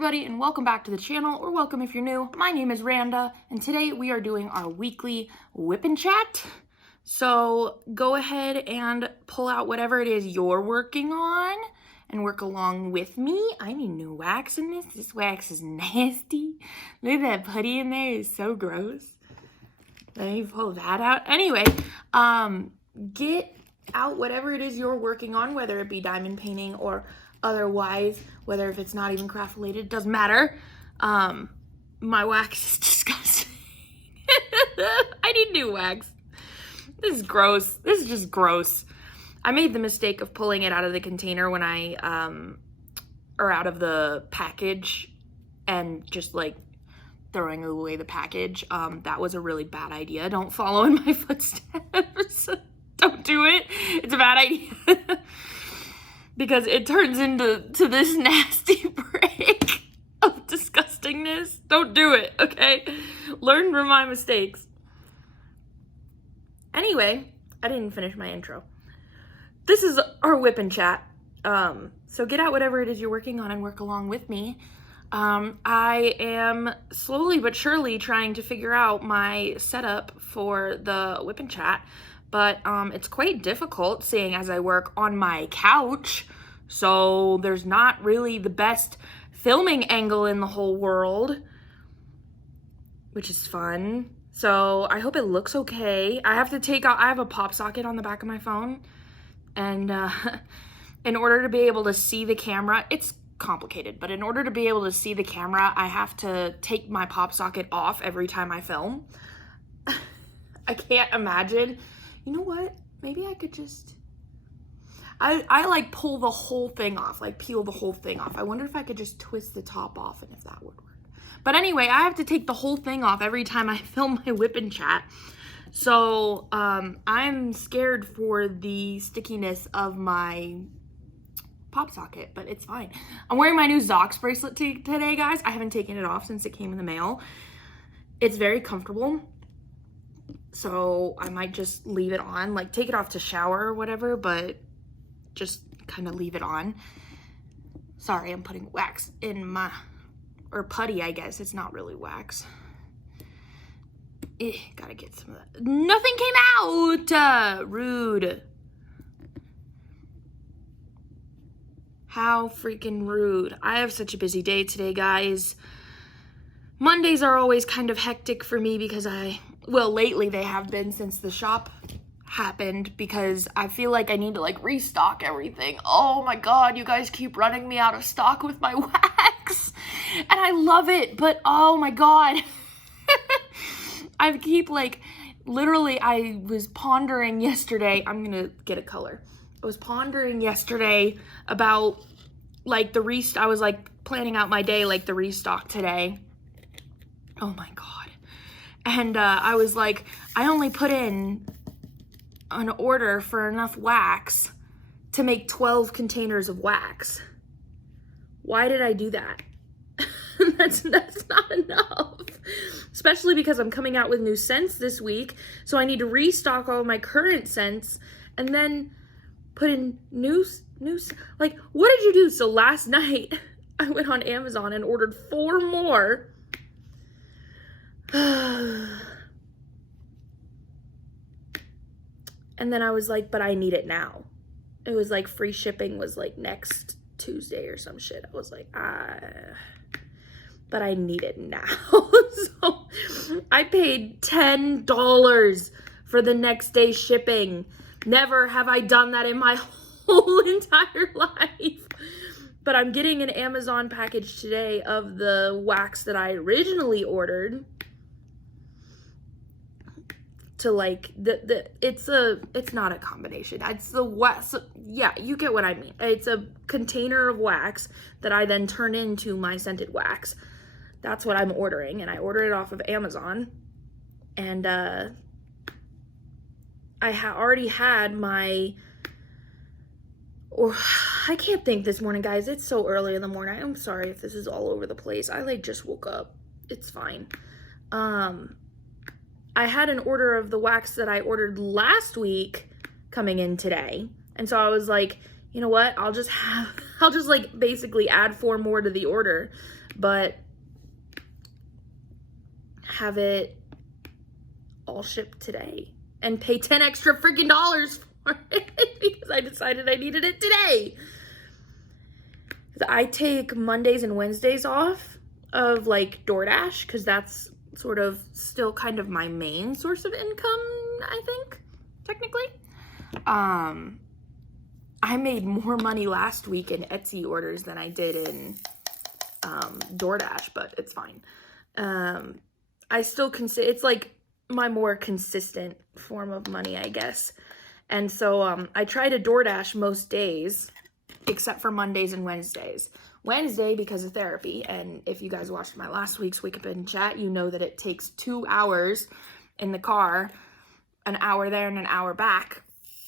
everybody, and welcome back to the channel, or welcome if you're new. My name is Randa, and today we are doing our weekly WIP Chat. So go ahead and pull out whatever it is you're working on and work along with me. I need new wax in this. This wax is nasty. Look at that putty in there. It's so gross. Let me pull that out. Anyway, get out whatever it is you're working on, whether it be diamond painting or otherwise, whether if it's not even craft related, doesn't matter. My wax is disgusting. I need new wax. This is gross. This is just gross. I made the mistake of pulling it out of the container when or out of the package and just like throwing away the package. That was a really bad idea. Don't follow in my footsteps. Don't do it. It's a bad idea. Because it turns into this nasty break of disgustingness. Don't do it, okay? Learn from my mistakes. Anyway, I didn't finish my intro. This is our WIP Chat. So get out whatever it is you're working on and work along with me. I am slowly but surely trying to figure out my setup for the WIP Chat. But it's quite difficult seeing as I work on my couch, so there's not really the best filming angle in the whole world, which is fun. So I hope it looks okay. I have a pop socket on the back of my phone, and in order to be able to see the camera, it's complicated, but in order to be able to see the camera, I have to take my pop socket off every time I film. I can't imagine. You know what? Maybe I could just, I like pull the whole thing off, like peel the whole thing off. I wonder if I could just twist the top off and if that would work. But anyway, I have to take the whole thing off every time I film my WIP Chat. So I'm scared for the stickiness of my pop socket, but it's fine. I'm wearing my new Zox bracelet today, guys. I haven't taken it off since it came in the mail. It's very comfortable. So I might just leave it on, like take it off to shower or whatever, but just kind of leave it on. Sorry, I'm putting wax in my, or putty, I guess. It's not really wax. Gotta get some of that. Nothing came out! Rude. How freaking rude. I have such a busy day today, guys. Mondays are always kind of hectic for me because well, lately they have been since the shop happened, because I feel like I need to like restock everything. Oh my God, you guys keep running me out of stock with my wax. And I love it, but oh my God. I keep like, literally I was pondering yesterday, I'm gonna get a color. I was pondering yesterday about like the restock. I was like planning out my day like the restock today. Oh my God. And I was like, I only put in an order for enough wax to make 12 containers of wax. Why did I do that? That's not enough. Especially because I'm coming out with new scents this week. So I need to restock all of my current scents and then put in new, like, what did you do? So last night I went on Amazon and ordered 4 more. And then I was like, but I need it now. It was like free shipping was like next Tuesday or some shit. I was like, but I need it now. So I paid $10 for the next day shipping. Never have I done that in my whole entire life. But I'm getting an Amazon package today of the wax that I originally ordered. To like it's not a combination. It's the wax. Yeah, you get what I mean. It's a container of wax that I then turn into my scented wax. That's what I'm ordering, and I ordered it off of Amazon. And I already had my, or I can't think this morning, guys. It's so early in the morning. I'm sorry if this is all over the place. I like just woke up. It's fine. I had an order of the wax that I ordered last week coming in today. And so I was like, you know what, I'll just like basically add 4 more to the order, but have it all shipped today and pay 10 extra freaking dollars for it because I decided I needed it today. I take Mondays and Wednesdays off of like DoorDash because that's sort of still kind of my main source of income, I think, technically. I made more money last week in Etsy orders than I did in DoorDash, but it's fine. I still consider it's like my more consistent form of money, I guess. And so I try to DoorDash most days, except for Mondays and Wednesdays. Wednesday because of therapy, and if you guys watched my last week's WIP Chat, you know that it takes 2 hours in the car, an hour there and an hour back,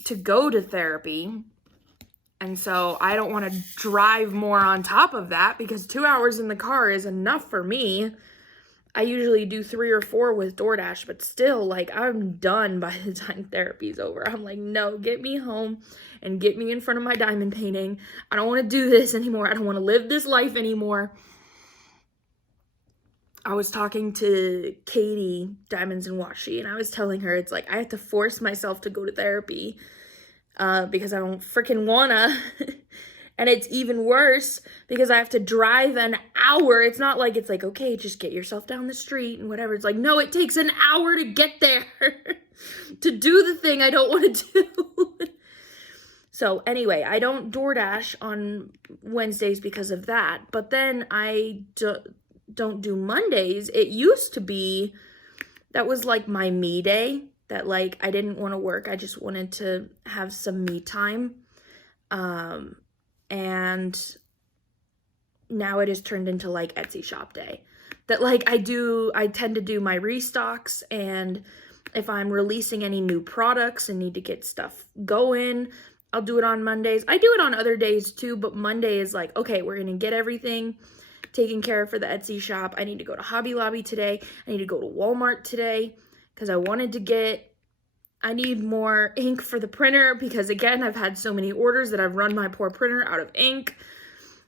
to go to therapy. And so I don't want to drive more on top of that because 2 hours in the car is enough for me. I usually do 3 or 4 with DoorDash, but still, like, I'm done by the time therapy's over. I'm like, no, get me home and get me in front of my diamond painting. I don't want to do this anymore. I don't want to live this life anymore. I was talking to Katie, Diamonds and Washi, and I was telling her, it's like, I have to force myself to go to therapy because I don't freaking wanna. And it's even worse because I have to drive an hour. It's not like it's like, okay, just get yourself down the street and whatever. It's like, no, it takes an hour to get there to do the thing I don't want to do. So anyway, I don't DoorDash on Wednesdays because of that. But then I don't do Mondays. It used to be, that was like my me day. That like, I didn't want to work. I just wanted to have some me time. And now it has turned into like Etsy shop day. That like I tend to do my restocks, and if I'm releasing any new products and need to get stuff going, I'll do it on Mondays. I do it on other days too, but Monday is like, okay, we're gonna get everything taken care of for the Etsy shop. I need to go to Hobby Lobby today. I need to go to Walmart today because I need more ink for the printer because, again, I've had so many orders that I've run my poor printer out of ink.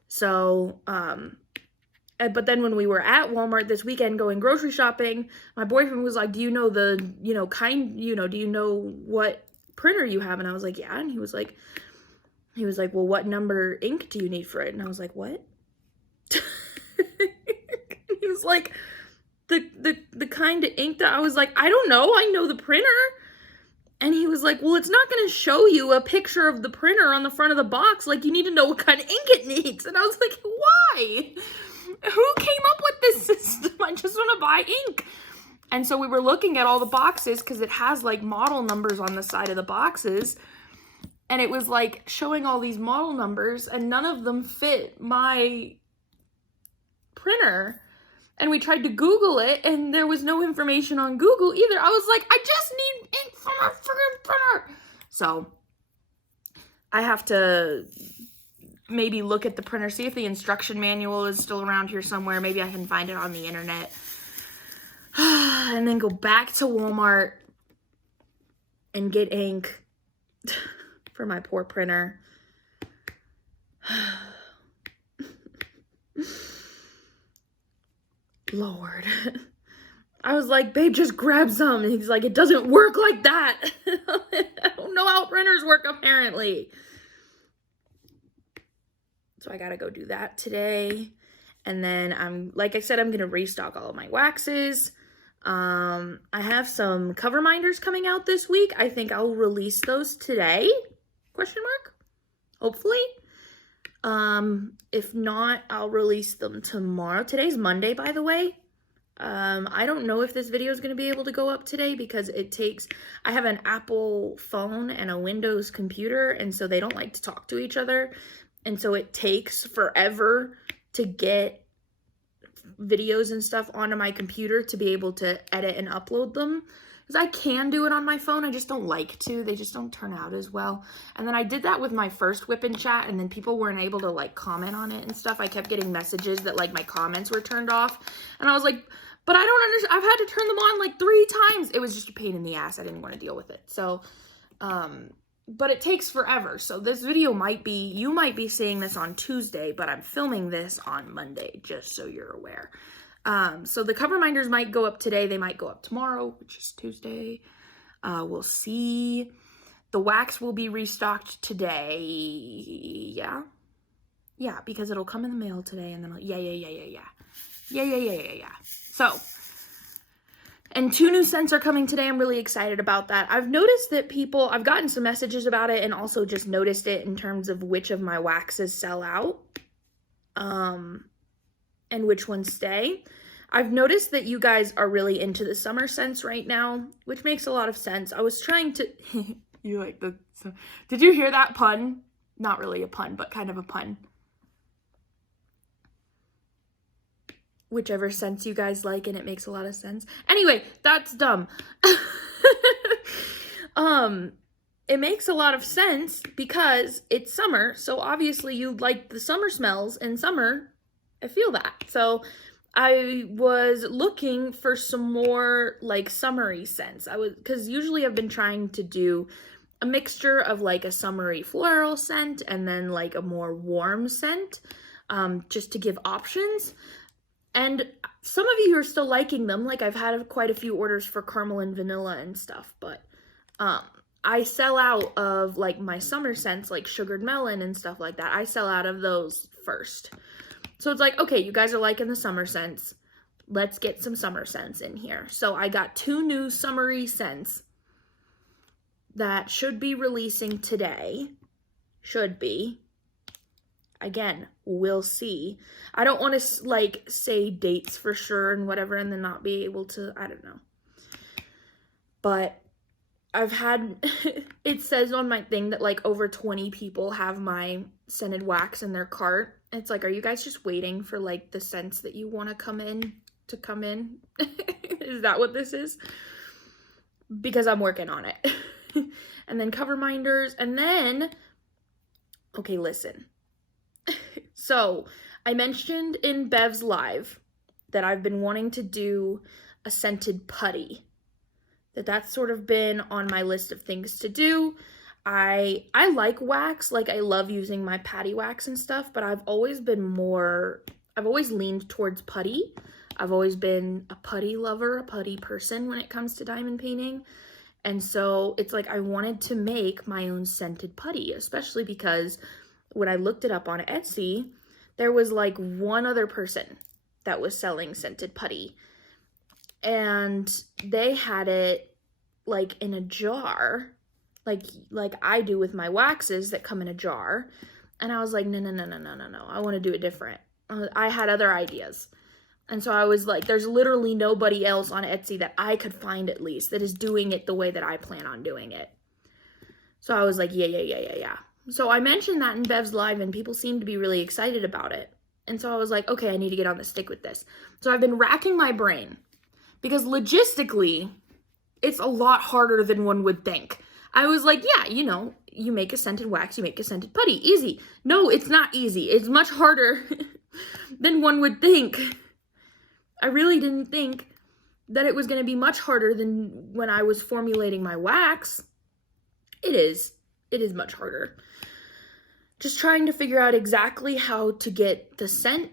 So, but then when we were at Walmart this weekend going grocery shopping, my boyfriend was like, do you know do you know what printer you have? And I was like, yeah. And he was like, well, what number ink do you need for it? And I was like, what? He was like, the kind of ink that I was like, I don't know. I know the printer. And he was like, well, it's not going to show you a picture of the printer on the front of the box. Like, you need to know what kind of ink it needs. And I was like, why? Who came up with this system? I just want to buy ink. And so we were looking at all the boxes because it has like model numbers on the side of the boxes. And it was like showing all these model numbers and none of them fit my printer. And we tried to Google it, and there was no information on Google either. I was like, I just need ink for my freaking printer. So I have to maybe look at the printer, see if the instruction manual is still around here somewhere. Maybe I can find it on the internet. And then go back to Walmart and get ink for my poor printer. Lord. I was like, babe, just grab some. And he's like, it doesn't work like that. I don't know how printers work, apparently. So I gotta go do that today. And then like I said, I'm gonna restock all of my waxes. I have some cover minders coming out this week. I think I'll release those today, ? Hopefully. If not, I'll release them tomorrow. Today's Monday, by the way. I don't know if this video is going to be able to go up today because I have an Apple phone and a Windows computer, and so they don't like to talk to each other. And so it takes forever to get videos and stuff onto my computer to be able to edit and upload them. Because I can do it on my phone, I just don't like to. They just don't turn out as well. And then I did that with my first WIP Chat, and then people weren't able to, like, comment on it and stuff. I kept getting messages that, like, my comments were turned off. And I was like, but I don't understand. I've had to turn them on, like, 3 times. It was just a pain in the ass. I didn't want to deal with it. So, but it takes forever. So this video you might be seeing this on Tuesday, but I'm filming this on Monday, just so you're aware. So the cover minders might go up today. They might go up tomorrow, which is Tuesday. We'll see. The wax will be restocked today. Yeah, because it'll come in the mail today, and then yeah. So, and 2 new scents are coming today. I'm really excited about that. I've noticed that I've gotten some messages about it, and also just noticed it in terms of which of my waxes sell out, and which ones stay. I've noticed that you guys are really into the summer scents right now, which makes a lot of sense. I was trying to, you like did you hear that pun? Not really a pun, but kind of a pun. Whichever sense you guys like, and it makes a lot of sense. Anyway, that's dumb. It makes a lot of sense because it's summer, so obviously you like the summer smells, and summer, I feel that. So I was looking for some more like summery scents. Because usually I've been trying to do a mixture of like a summery floral scent and then like a more warm scent, just to give options. And some of you are still liking them. Like I've had quite a few orders for caramel and vanilla and stuff, but I sell out of like my summer scents, like sugared melon and stuff like that. I sell out of those first. So it's like, okay, you guys are liking the summer scents. Let's get some summer scents in here. So I got 2 new summery scents that should be releasing today. Should be. Again, we'll see. I don't want to like say dates for sure and whatever and then not be able to, I don't know. But I've had, it says on my thing that like over 20 people have my scented wax in their cart. It's like, are you guys just waiting for like the scents that you want to come in? Is that what this is? Because I'm working on it. And then cover minders, and then, okay, listen. So I mentioned in Bev's live that I've been wanting to do a scented putty. That's sort of been on my list of things to do. I like wax, like I love using my patty wax and stuff, but I've always leaned towards putty. I've always been a putty lover, a putty person when it comes to diamond painting. And so it's like I wanted to make my own scented putty, especially because when I looked it up on Etsy, there was like one other person that was selling scented putty. And they had it like in a jar, like I do with my waxes that come in a jar. And I was like, no. I want to do it different. I had other ideas. And so I was like, there's literally nobody else on Etsy that I could find at least that is doing it the way that I plan on doing it. So I was like, yeah. So I mentioned that in Bev's live and people seemed to be really excited about it. And so I was like, okay, I need to get on the stick with this. So I've been racking my brain because logistically, it's a lot harder than one would think. I was like, yeah, you make a scented wax, you make a scented putty, easy. No, it's not easy. It's much harder than one would think. I really didn't think that it was going to be much harder than when I was formulating my wax. It is much harder. Just trying to figure out exactly how to get the scent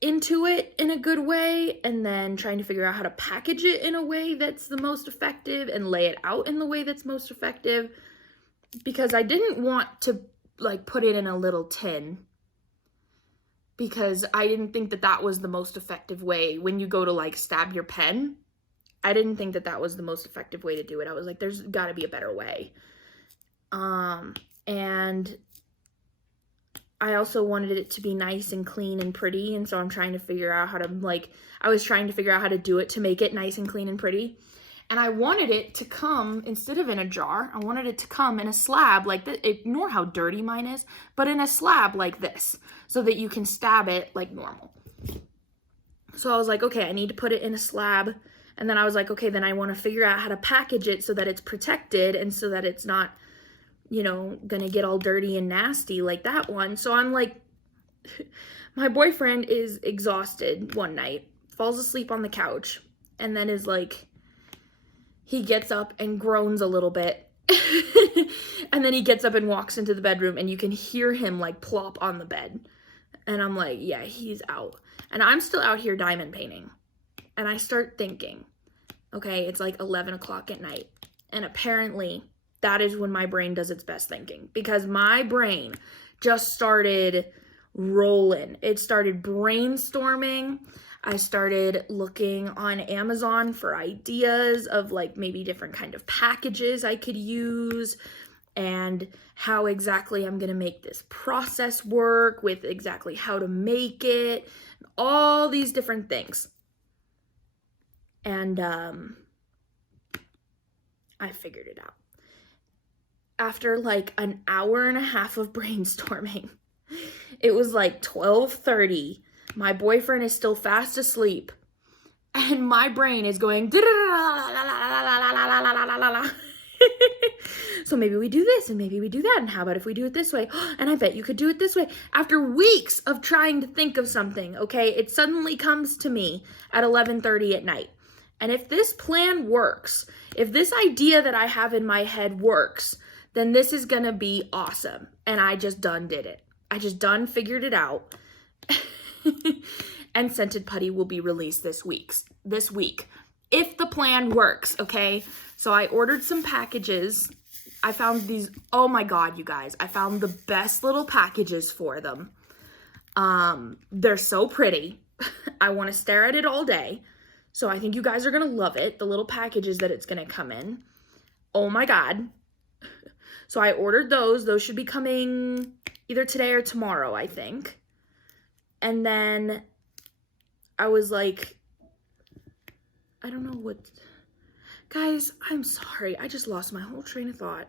into it in a good way, and then trying to figure out how to package it in a way that's the most effective and lay it out in the way that's most effective, because I didn't want to like put it in a little tin, because I didn't think that that was the most effective way when you go to like stab your pen. I didn't think that that was the most effective way to do it. I was like, there's got to be a better way. And I also wanted it to be nice and clean and pretty. And so I'm trying to figure out how to I was trying to figure out how to do it to make it nice and clean and pretty. And I wanted it to come, instead of in a jar, I wanted it to come in a slab like this. Ignore how dirty mine is, but in a slab like this, so that you can stab it like normal. So I was like, okay, I need to put it in a slab. And then I was like, okay, then I want to figure out how to package it so that it's protected and so that it's not, gonna get all dirty and nasty like that one. So I'm like, my boyfriend is exhausted one night, falls asleep on the couch, and then is like, he gets up and groans a little bit And then he gets up and walks into the bedroom, and you can hear him like plop on the bed. And I'm like, yeah, he's out. And I'm still out here diamond painting. And I start thinking, okay, it's like 11 o'clock at night. And apparently that is when my brain does its best thinking, because my brain just started rolling. It started brainstorming. I started looking on Amazon for ideas of like maybe different kind of packages I could use and how exactly I'm going to make this process work with exactly how to make it, all these different things. And I figured it out. After like an hour and a half of brainstorming, it was like 12:30. My boyfriend is still fast asleep, and my brain is going, so maybe we do this, and maybe we do that, and how about if we do it this way? And I bet you could do it this way. After weeks of trying to think of something, okay, it suddenly comes to me at 11:30 at night. And if this plan works, if this idea that I have in my head works, then this is gonna be awesome. And I just done did it. I just done figured it out. And Scented Putty will be released this week, if the plan works, okay? So I ordered some packages. I found these, oh my God, you guys, I found the best little packages for them. They're so pretty. I want to stare at it all day. So I think you guys are going to love it, the little packages that it's going to come in. Oh my God. So I ordered those. Those should be coming either today or tomorrow, I think. And then I was like, I don't know what, guys, I'm sorry. I just lost my whole train of thought.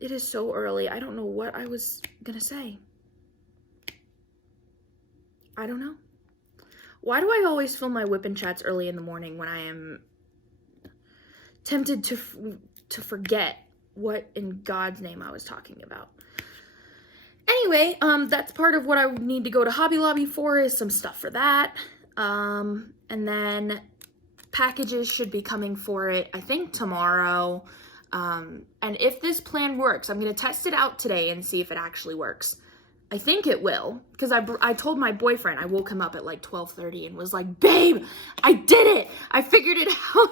It is so early. I don't know what I was gonna say. I don't know. Why do I always film my WIP chats early in the morning when I am tempted to forget what in God's name I was talking about? Anyway, that's part of what I need to go to Hobby Lobby for, is some stuff for that. And then packages should be coming for it, I think tomorrow. And if this plan works, I'm going to test it out today and see if it actually works. I think it will, because I told my boyfriend, I woke him up at like 12:30 and was like, babe, I did it. I figured it out.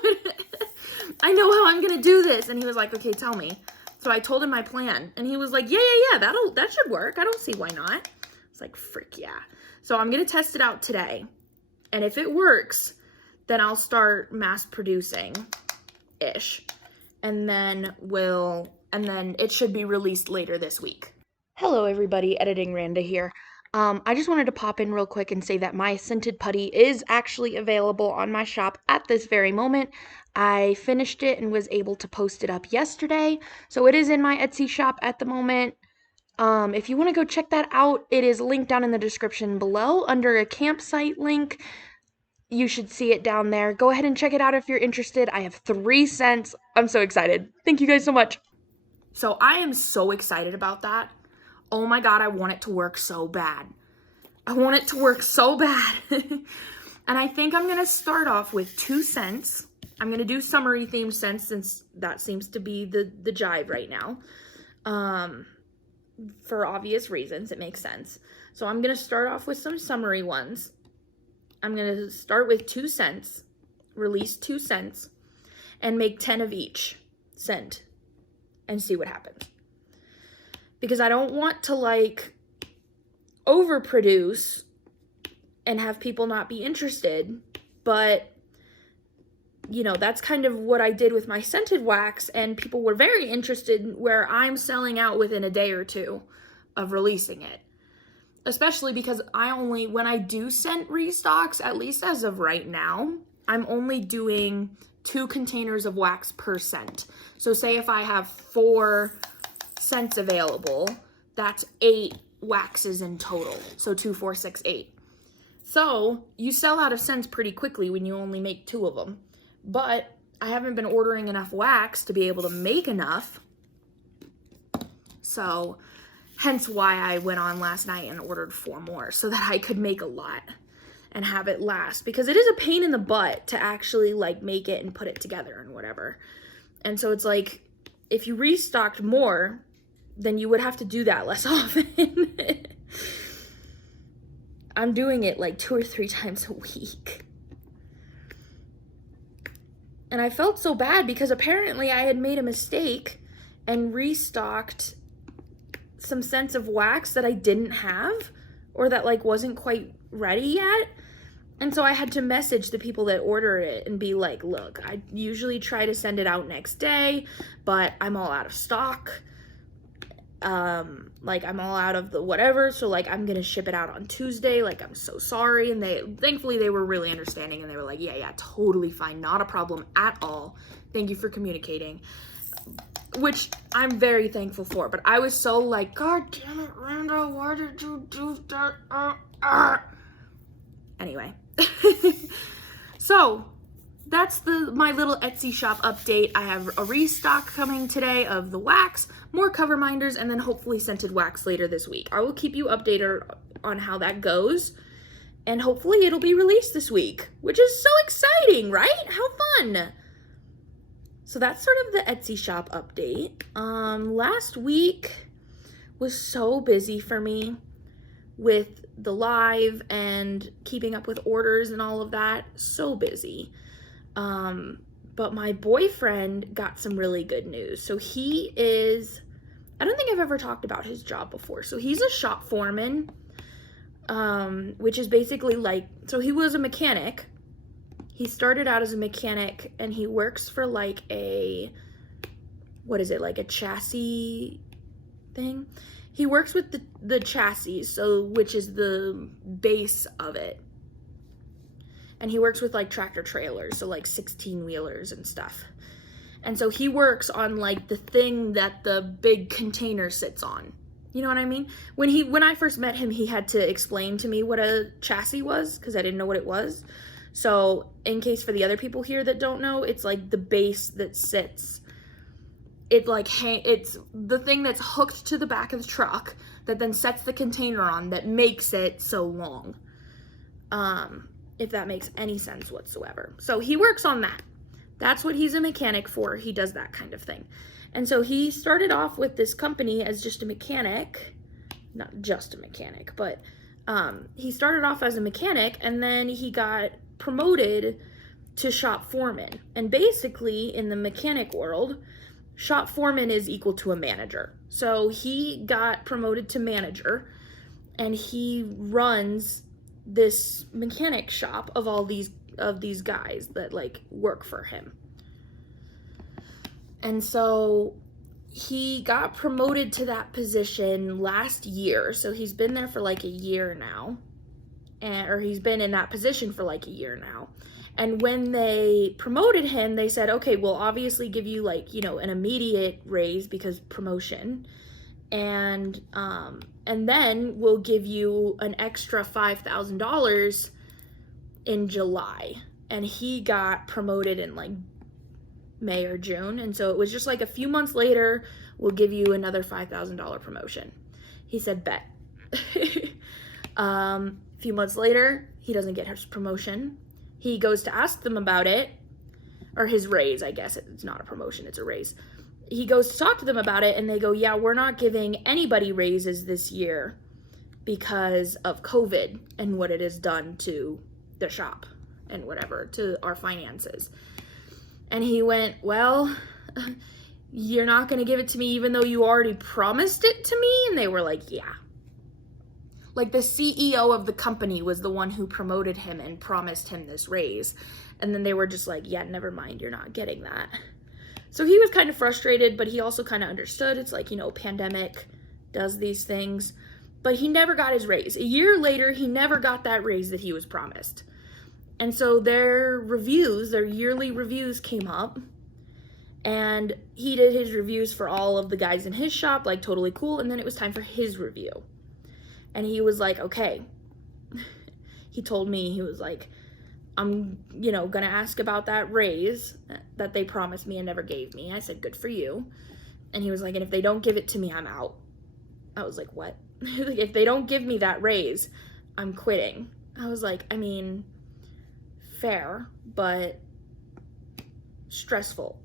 I know how I'm going to do this. And he was like, okay, tell me. So I told him my plan, and he was like, yeah, that should work. I don't see why not. It's like, frick yeah. So I'm going to test it out today. And if it works, then I'll start mass producing-ish. And then it should be released later this week. Hello everybody, Editing Randa here. I just wanted to pop in real quick and say that my Scented Putty is actually available on my shop at this very moment. I finished it and was able to post it up yesterday, so it is in my Etsy shop at the moment. If you want to go check that out, it is linked down in the description below under a campsite link. You should see it down there. Go ahead and check it out if you're interested. I have 3 cents. I'm so excited. Thank you guys so much. So I am so excited about that. Oh my God, I want it to work so bad. I want it to work so bad. And I think I'm going to start off with 2 cents. I'm going to do summery themed scents since that seems to be the jive right now. For obvious reasons, it makes sense. So I'm going to start off with some summery ones. I'm going to start with 2 cents, release 2 cents, and make 10 of each scent and see what happens. Because I don't want to like overproduce and have people not be interested, but you know, that's kind of what I did with my scented wax, and people were very interested, where I'm selling out within a day or 2 of releasing it. Especially because when I do scent restocks, at least as of right now, I'm only doing 2 containers of wax per scent. So say if I have 4 scents available, that's 8 waxes in total. So 2, 4, 6, 8. So you sell out of scents pretty quickly when you only make 2 of them. But I haven't been ordering enough wax to be able to make enough. So hence why I went on last night and ordered 4 more, so that I could make a lot and have it last. Because it is a pain in the butt to actually like make it and put it together and whatever. And so it's like, if you restocked more, then you would have to do that less often. I'm doing it like 2 or 3 times a week. And I felt so bad because apparently I had made a mistake and restocked some scents of wax that I didn't have, or that like wasn't quite ready yet. And so I had to message the people that ordered it and be like, look, I usually try to send it out next day, but I'm all out of stock. Like I'm all out of the whatever, so like I'm gonna ship it out on Tuesday. Like, I'm so sorry. And thankfully they were really understanding, and they were like, yeah, totally fine, not a problem at all. Thank you for communicating. Which I'm very thankful for, but I was so like, God damn it, Randall, why did you do that? Anyway. So that's my little Etsy shop update. I have a restock coming today of the wax, more cover minders, and then hopefully scented wax later this week. I will keep you updated on how that goes, and hopefully it'll be released this week, which is so exciting, right? How fun. So that's sort of the Etsy shop update. Last week was so busy for me with the live and keeping up with orders and all of that. So busy. But my boyfriend got some really good news. So he is, I don't think I've ever talked about his job before. So he's a shop foreman, which is basically like, so he was a mechanic. He started out as a mechanic, and he works for like a, what is it, like a chassis thing? He works with the chassis, so which is the base of it. And he works with like tractor trailers, so like 16-wheelers and stuff. And so he works on like the thing that the big container sits on. You know what I mean? When I first met him, he had to explain to me what a chassis was, because I didn't know what it was. So in case for the other people here that don't know, it's like the base that sits. It's the thing that's hooked to the back of the truck that then sets the container on that makes it so long. If that makes any sense whatsoever. So he works on that. That's what he's a mechanic for. He does that kind of thing. And so he started off with this company as just a mechanic. Not just a mechanic, but he started off as a mechanic, and then he got promoted to shop foreman. And basically in the mechanic world, shop foreman is equal to a manager. So he got promoted to manager, and he runs this mechanic shop of all these guys that like work for him. And so he got promoted to that position last year. So he's been there for like a year now. Or he's been in that position for like a year now. And when they promoted him, they said, okay, we'll obviously give you like, you know, an immediate raise because promotion. And then we'll give you an extra $5,000 in July. And he got promoted in like May or June. And so it was just like a few months later, we'll give you another $5,000 promotion. He said, bet. A few months later, he doesn't get his promotion. He goes to ask them about it, or his raise, I guess. It's not a promotion, it's a raise. He goes to talk to them about it, and they go, yeah, we're not giving anybody raises this year because of COVID and what it has done to the shop and whatever, to our finances. And he went, well, you're not going to give it to me even though you already promised it to me? And they were like, yeah. Like the CEO of the company was the one who promoted him and promised him this raise. And then they were just like, yeah, never mind, you're not getting that. So he was kind of frustrated, but he also kind of understood. It's like, you know, pandemic does these things. But he never got his raise. A year later, he never got that raise that he was promised. And so their yearly reviews came up. And he did his reviews for all of the guys in his shop, like totally cool. And then it was time for his review. And he was like, okay. He told me, he was like, I'm, you know, gonna ask about that raise that they promised me and never gave me. I said, good for you. And he was like, and if they don't give it to me, I'm out. I was like, what? Like, if they don't give me that raise, I'm quitting. I was like, I mean, fair, but stressful.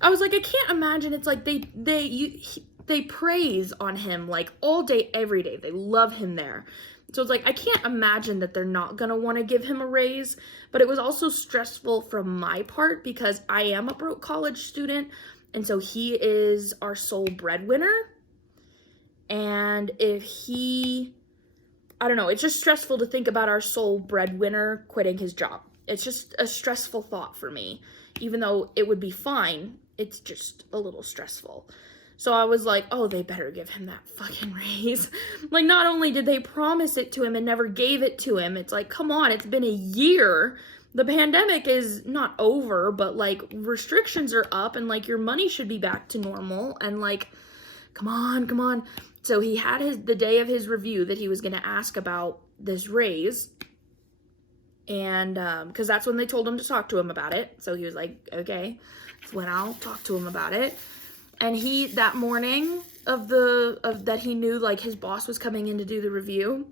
I was like, I can't imagine. It's like they praise on him like all day, every day. They love him there. So it's like, I can't imagine that they're not going to want to give him a raise. But it was also stressful from my part because I am a broke college student. And so he is our sole breadwinner. And if he, I don't know, it's just stressful to think about our sole breadwinner quitting his job. It's just a stressful thought for me. Even though it would be fine, it's just a little stressful. So I was like, oh, they better give him that fucking raise. Like, not only did they promise it to him and never gave it to him, it's like, come on, it's been a year. The pandemic is not over, but, like, restrictions are up and, like, your money should be back to normal. And, like, come on. So he had the day of his review that he was going to ask about this raise. And, because that's when they told him to talk to him about it. So he was like, okay, that's when I'll talk to him about it. And he, that morning that he knew, like, his boss was coming in to do the review,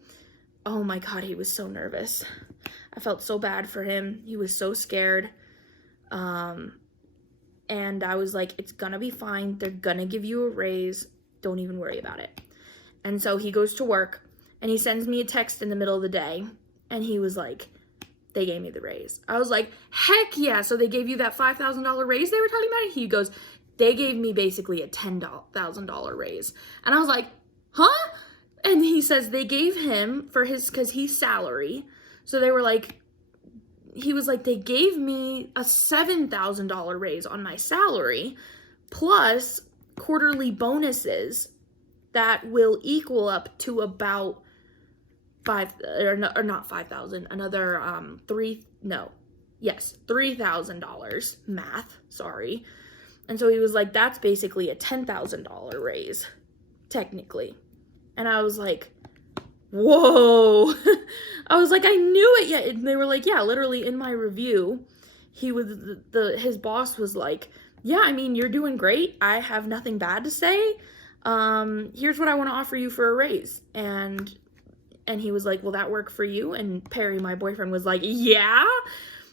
oh my God, he was so nervous. I felt so bad for him. He was so scared. And I was like, it's gonna be fine. They're gonna give you a raise. Don't even worry about it. And so he goes to work and he sends me a text in the middle of the day. And he was like, they gave me the raise. I was like, heck yeah. So they gave you that $5,000 raise they were talking about? He goes, they gave me basically a $10,000 raise. And I was like, huh? And he says they gave him because he's salary. So they were like, he was like, they gave me a $7,000 raise on my salary plus quarterly bonuses that will equal up to about $3,000 math, sorry. And so he was like, that's basically a $10,000 raise, technically. And I was like, whoa. I was like, I knew it yet. And they were like, yeah, literally in my review, his boss was like, yeah, I mean, you're doing great. I have nothing bad to say. Here's what I want to offer you for a raise. And he was like, will that work for you? And Perry, my boyfriend, was like, yeah.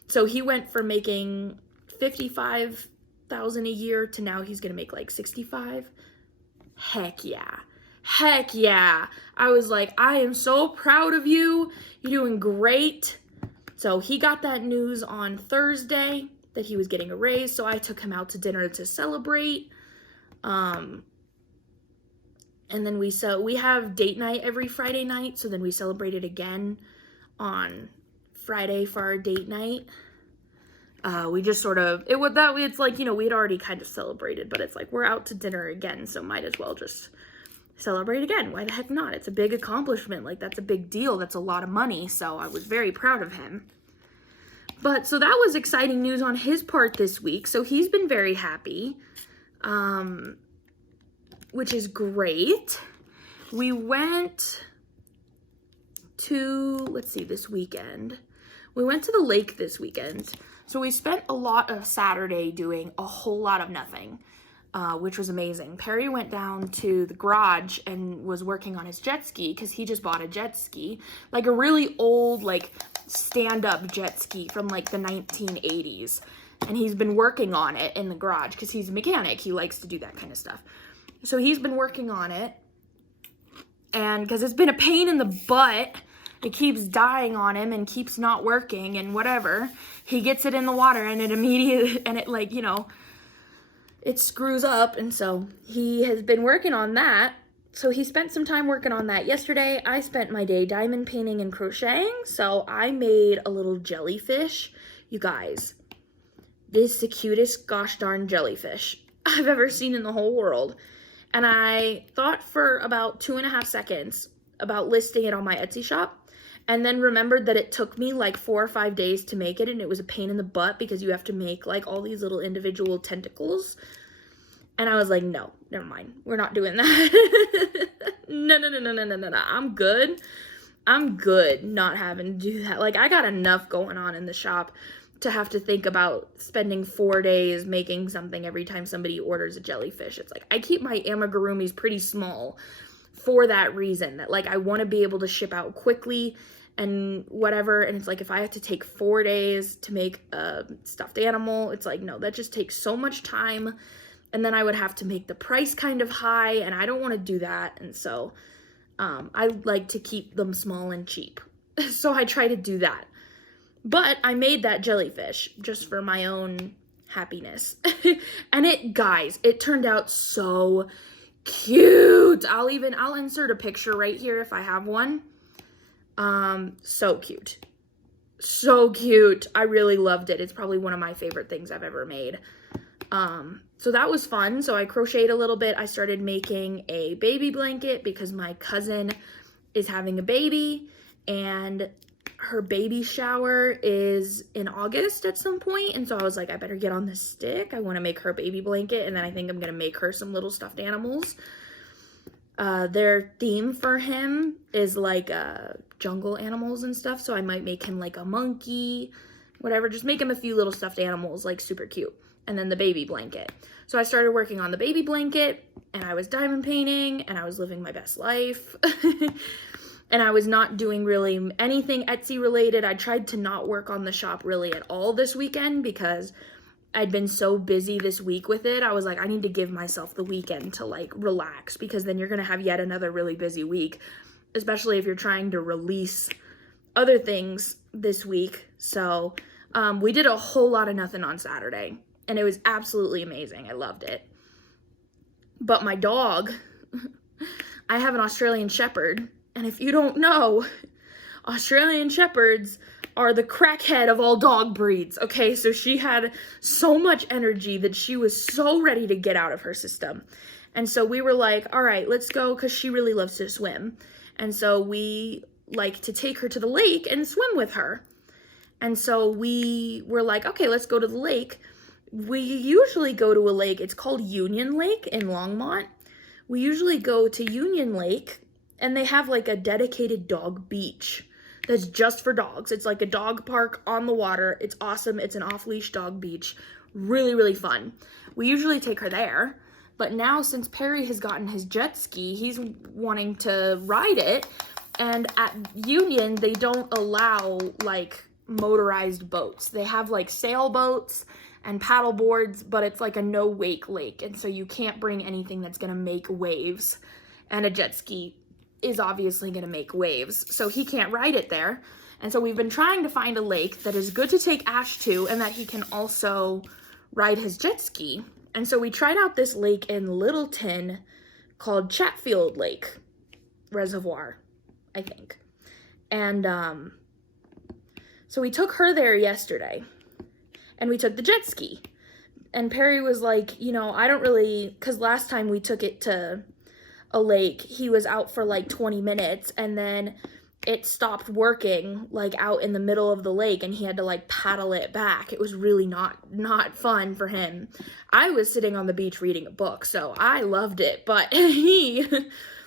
So he went from making $55,000 a year to now he's gonna make like $65,000. Heck yeah. I was like, I am so proud of you. You're doing great. So he got that news on Thursday that he was getting a raise. So I took him out to dinner to celebrate. And then we have date night every Friday night. So then we celebrated again on Friday for our date night. We just sort of, it's like, you know, we'd already kind of celebrated, but it's like, we're out to dinner again. So might as well just celebrate again. Why the heck not? It's a big accomplishment. Like, that's a big deal. That's a lot of money. So I was very proud of him. But so that was exciting news on his part this week. So he's been very happy, which is great. We went to, this weekend. We went to the lake this weekend. So we spent a lot of Saturday doing a whole lot of nothing, which was amazing. Perry went down to the garage and was working on his jet ski because he just bought a jet ski, like a really old, like, stand-up jet ski from, like, the 1980s. And he's been working on it in the garage because he's a mechanic. He likes to do that kind of stuff. So he's been working on it. And because it's been a pain in the butt, it keeps dying on him and keeps not working and whatever. He gets it in the water and it like, you know, it screws up. And so he has been working on that. So he spent some time working on that yesterday. I spent my day diamond painting and crocheting. So I made a little jellyfish. You guys, this is the cutest gosh darn jellyfish I've ever seen in the whole world. And I thought for about 2.5 seconds about listing it on my Etsy shop. And then remembered that it took me like 4 or 5 days to make it. And it was a pain in the butt because you have to make like all these little individual tentacles. And I was like, no, never mind. We're not doing that. No. I'm good not having to do that. Like, I got enough going on in the shop to have to think about spending 4 days making something every time somebody orders a jellyfish. It's like, I keep my amigurumis pretty small for that reason. That, like, I want to be able to ship out quickly and whatever. And it's like, if I have to take 4 days to make a stuffed animal, it's like, no, that just takes so much time. And then I would have to make the price kind of high, and I don't want to do that. And so I like to keep them small and cheap. So I try to do that. But I made that jellyfish just for my own happiness. And it turned out so cute. I'll insert a picture right here if I have one. So cute. So cute. I really loved it. It's probably one of my favorite things I've ever made. So that was fun. So I crocheted a little bit. I started making a baby blanket because my cousin is having a baby, and her baby shower is in August at some point. And so I was like, I better get on this stick. I want to make her a baby blanket, and then I think I'm going to make her some little stuffed animals. Their theme for him is like jungle animals and stuff. So I might make him like a monkey, whatever. Just make him a few little stuffed animals, like super cute. And then the baby blanket. So I started working on the baby blanket, and I was diamond painting, and I was living my best life. And I was not doing really anything Etsy related. I tried to not work on the shop really at all this weekend because I'd been so busy this week with it. I was like, I need to give myself the weekend to like relax, because then you're going to have yet another really busy week, especially if you're trying to release other things this week. So we did a whole lot of nothing on Saturday, and it was absolutely amazing. I loved it. But my dog, I have an Australian Shepherd, and if you don't know, Australian Shepherds are the crackhead of all dog breeds, okay? So she had so much energy that she was so ready to get out of her system. And so we were like, all right, let's go, because she really loves to swim. And so we like to take her to the lake and swim with her. And so we were like, okay, let's go to the lake. We usually go to a lake, it's called Union Lake in Longmont. We usually go to Union Lake, and they have like a dedicated dog beach that's just for dogs. It's like a dog park on the water. It's awesome. It's an off-leash dog beach. Really, really fun. We usually take her there, but now since Perry has gotten his jet ski, he's wanting to ride it, and at Union, they don't allow like motorized boats. They have like sailboats and paddle boards, but it's like a no-wake lake, and so you can't bring anything that's gonna make waves, and a jet ski is obviously going to make waves, so he can't ride it there. And so we've been trying to find a lake that is good to take Ash to, and that he can also ride his jet ski. And so we tried out this lake in Littleton called Chatfield Lake Reservoir, I think. And so we took her there yesterday, and we took the jet ski. And Perry was like, you know, I don't really, because last time we took it to a lake, he was out for like 20 minutes, and then it stopped working like out in the middle of the lake, and he had to like paddle it back. It was really not fun for him. I was sitting on the beach reading a book, so I loved it, but he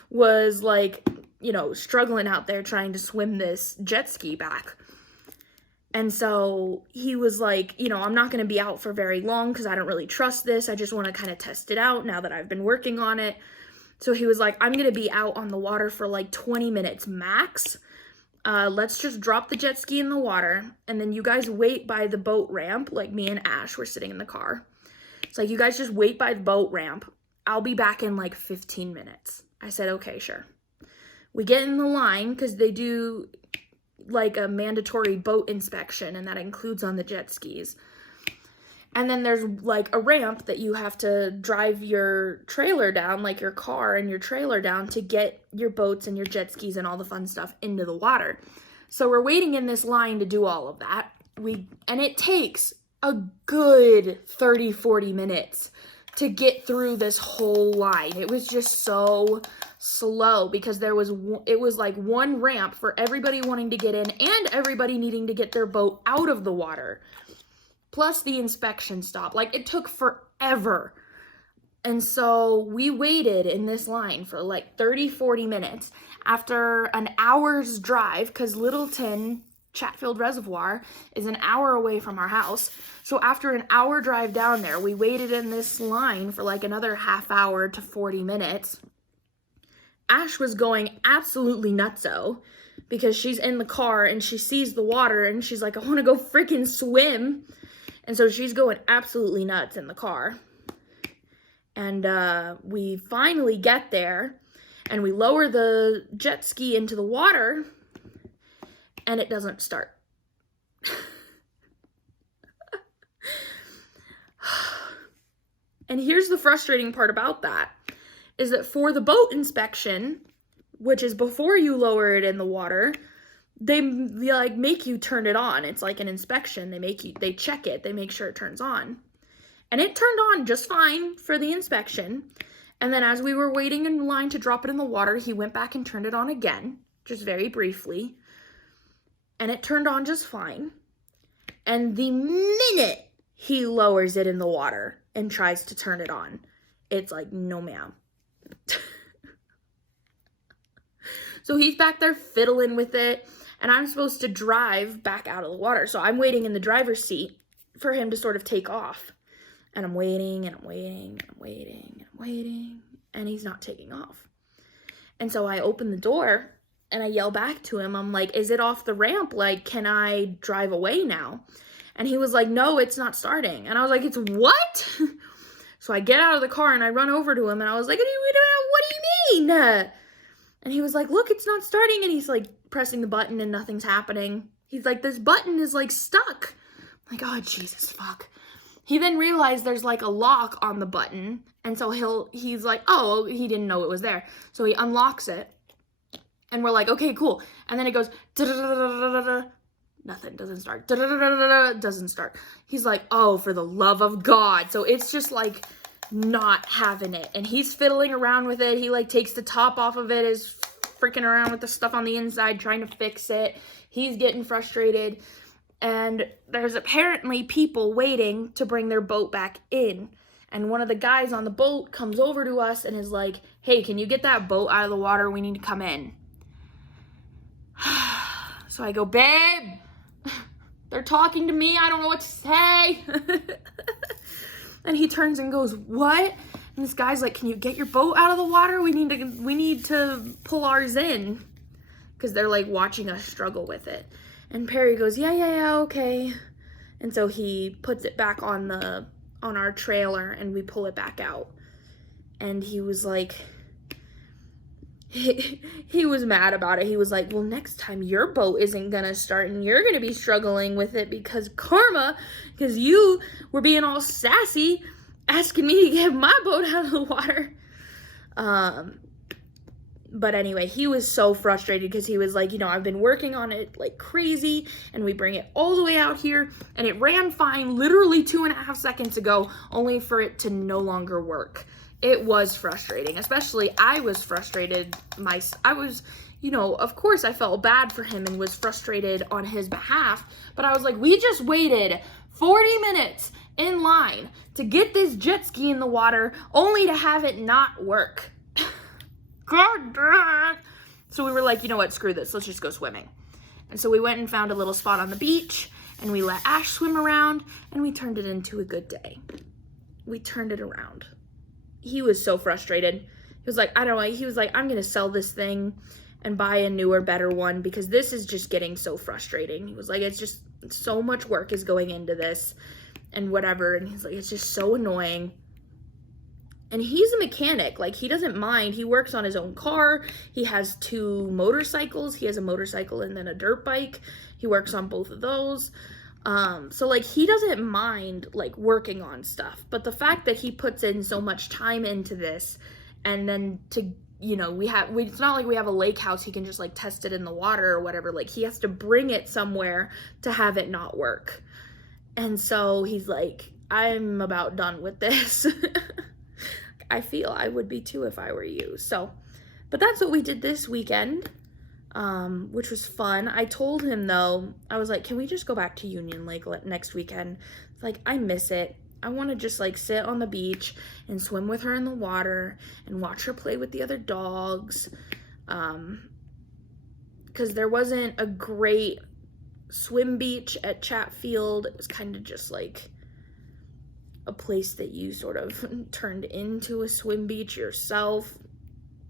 was like, you know, struggling out there trying to swim this jet ski back. And so he was like, you know, I'm not going to be out for very long because I don't really trust this. I just want to kind of test it out now that I've been working on it. So he was like, I'm going to be out on the water for like 20 minutes max. Let's just drop the jet ski in the water, and then you guys wait by the boat ramp. Like me and Ash were sitting in the car. It's like, you guys just wait by the boat ramp. I'll be back in like 15 minutes. I said, okay, sure. We get in the line because they do like a mandatory boat inspection, and that includes on the jet skis. And then there's like a ramp that you have to drive your trailer down, like your car and your trailer down, to get your boats and your jet skis and all the fun stuff into the water. So we're waiting in this line to do all of that. And it takes a good 30, 40 minutes to get through this whole line. It was just so slow because it was like one ramp for everybody wanting to get in and everybody needing to get their boat out of the water. Plus the inspection stop. Like, it took forever. And so we waited in this line for like 30, 40 minutes. After an hour's drive, because Littleton Chatfield Reservoir is an hour away from our house. So after an hour drive down there, we waited in this line for like another half hour to 40 minutes. Ash was going absolutely nutso because she's in the car and she sees the water and she's like, I want to go freaking swim. And so she's going absolutely nuts in the car. And we finally get there and we lower the jet ski into the water and it doesn't start. And here's the frustrating part about that, is that for the boat inspection, which is before you lower it in the water, they like make you turn it on. It's like an inspection. They check it. They make sure it turns on. And it turned on just fine for the inspection. And then as we were waiting in line to drop it in the water, he went back and turned it on again, just very briefly. And it turned on just fine. And the minute he lowers it in the water and tries to turn it on, it's like, no ma'am. So he's back there fiddling with it, and I'm supposed to drive back out of the water. So I'm waiting in the driver's seat for him to sort of take off. And I'm waiting, and I'm waiting, and I'm waiting, and I'm waiting, and he's not taking off. And so I open the door, and I yell back to him. I'm like, is it off the ramp? Like, can I drive away now? And he was like, no, it's not starting. And I was like, it's what? So I get out of the car, and I run over to him, and I was like, what do you mean? And he was like, look, it's not starting. And he's like pressing the button, and nothing's happening. He's like, this button is like stuck. I'm like, oh, Jesus, fuck. He then realized there's like a lock on the button. And so he's like, oh, he didn't know it was there. So he unlocks it. And we're like, okay, cool. And then it goes, da-da-da-da-da-da-da. Nothing, doesn't start. Da-da-da-da-da-da, doesn't start. He's like, oh, for the love of God. So it's just like not having it. And he's fiddling around with it. He like takes the top off of it, is freaking around with the stuff on the inside, trying to fix it. He's getting frustrated. And there's apparently people waiting to bring their boat back in. And one of the guys on the boat comes over to us and is like, hey, can you get that boat out of the water? We need to come in. So I go, babe, they're talking to me. I don't know what to say. And he turns and goes, what? And this guy's like, can you get your boat out of the water? We need to pull ours in. Because they're like watching us struggle with it. And Perry goes, yeah, okay. And so he puts it back on our trailer and we pull it back out. And he was like, he was mad about it. He was like, well, next time your boat isn't gonna start and you're gonna be struggling with it because you were being all sassy asking me to get my boat out of the water. But anyway, he was so frustrated because he was like, I've been working on it like crazy and we bring it all the way out here and it ran fine literally 2.5 seconds ago, only for it to no longer work. It was frustrating, especially I was frustrated. Of course I felt bad for him and was frustrated on his behalf, but I was like, we just waited 40 minutes in line to get this jet ski in the water only to have it not work. God damn. So we were like, you know what, screw this, let's just go swimming. And so we went and found a little spot on the beach and we let Ash swim around and we turned it into a good day. We turned it around. He was so frustrated. He was like, I'm gonna sell this thing and buy a newer, better one because this is just getting so frustrating. He was like, it's just so much work is going into this and whatever. And he's like, it's just so annoying. And he's a mechanic, like he doesn't mind. He works on his own car. He has 2 motorcycles. He has a motorcycle and then a dirt bike. He works on both of those. So like he doesn't mind like working on stuff, but the fact that he puts in so much time into this and then to, it's not like we have a lake house. He can just like test it in the water or whatever. Like he has to bring it somewhere to have it not work. And so he's like, I'm about done with this. I feel I would be too if I were you. So, but that's what we did this weekend, which was fun. I told him though, I was like, can we just go back to Union Lake next weekend? It's like, I miss it. I want to just like sit on the beach and swim with her in the water and watch her play with the other dogs. Because there wasn't a great swim beach at Chatfield. It was kind of just like a place that you sort of turned into a swim beach yourself.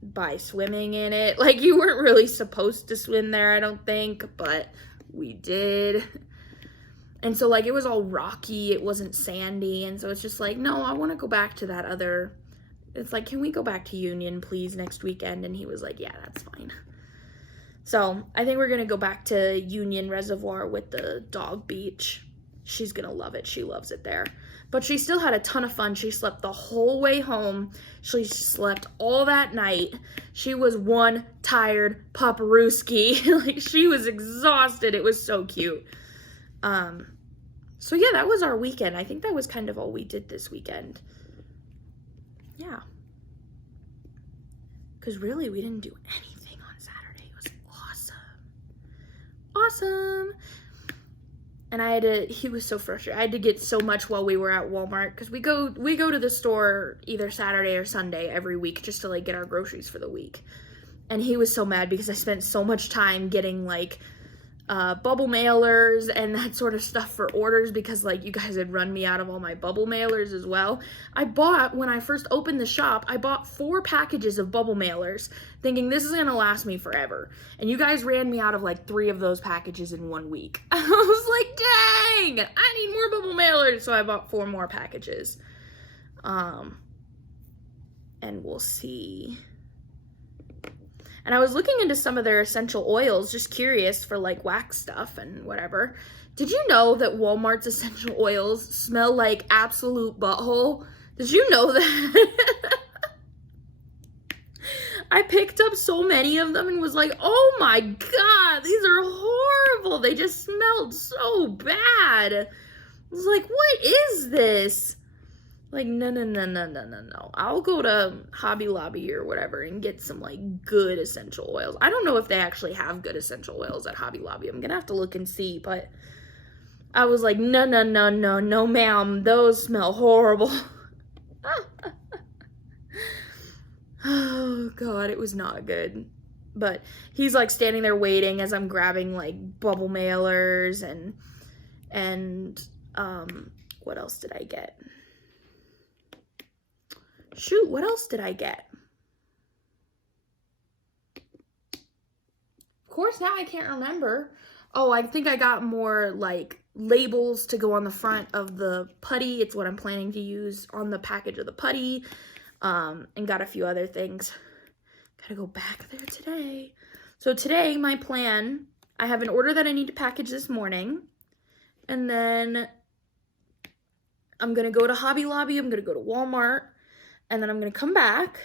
by swimming in it. Like, you weren't really supposed to swim there, I don't think, but we did. And so, like, it was all rocky, it wasn't sandy, and so it's just like, no, I want to go back to that other, it's like, can we go back to Union, please, next weekend? And he was like, yeah, that's fine. So, I think we're going to go back to Union Reservoir with the dog beach. She's going to love it. She loves it there. But she still had a ton of fun. She slept the whole way home. She slept all that night. She was one tired paparuski. Like, she was exhausted. It was so cute. So yeah, that was our weekend. I think that was kind of all we did this weekend. Yeah. Because really, we didn't do anything on Saturday. It was awesome. Awesome. And he was so frustrated. I had to get so much while we were at Walmart, because we go to the store either Saturday or Sunday every week just to like get our groceries for the week. And he was so mad because I spent so much time getting like bubble mailers and that sort of stuff for orders, because like you guys had run me out of all my bubble mailers as well. When I first opened the shop, I bought 4 packages of bubble mailers thinking this is gonna last me forever. And you guys ran me out of like 3 of those packages in 1 week. I was like, dang, I need more bubble mailers. So I bought 4 more packages. And we'll see. And I was looking into some of their essential oils, just curious for like wax stuff and whatever. Did you know that Walmart's essential oils smell like absolute butthole? Did you know that? I picked up so many of them and was like, oh my God, these are horrible. They just smelled so bad. I was like, what is this? Like, no. I'll go to Hobby Lobby or whatever and get some, like, good essential oils. I don't know if they actually have good essential oils at Hobby Lobby. I'm gonna have to look and see, but I was like, no, ma'am. Those smell horrible. Oh, God, it was not good. But he's, like, standing there waiting as I'm grabbing, like, bubble mailers and what else did I get? Shoot, what else did I get? Of course, now I can't remember. Oh, I think I got more, like, labels to go on the front of the putty. It's what I'm planning to use on the package of the putty. And got a few other things. Gotta go back there today. So today, my plan, I have an order that I need to package this morning. And then I'm gonna go to Hobby Lobby. I'm gonna go to Walmart. And then I'm going to come back.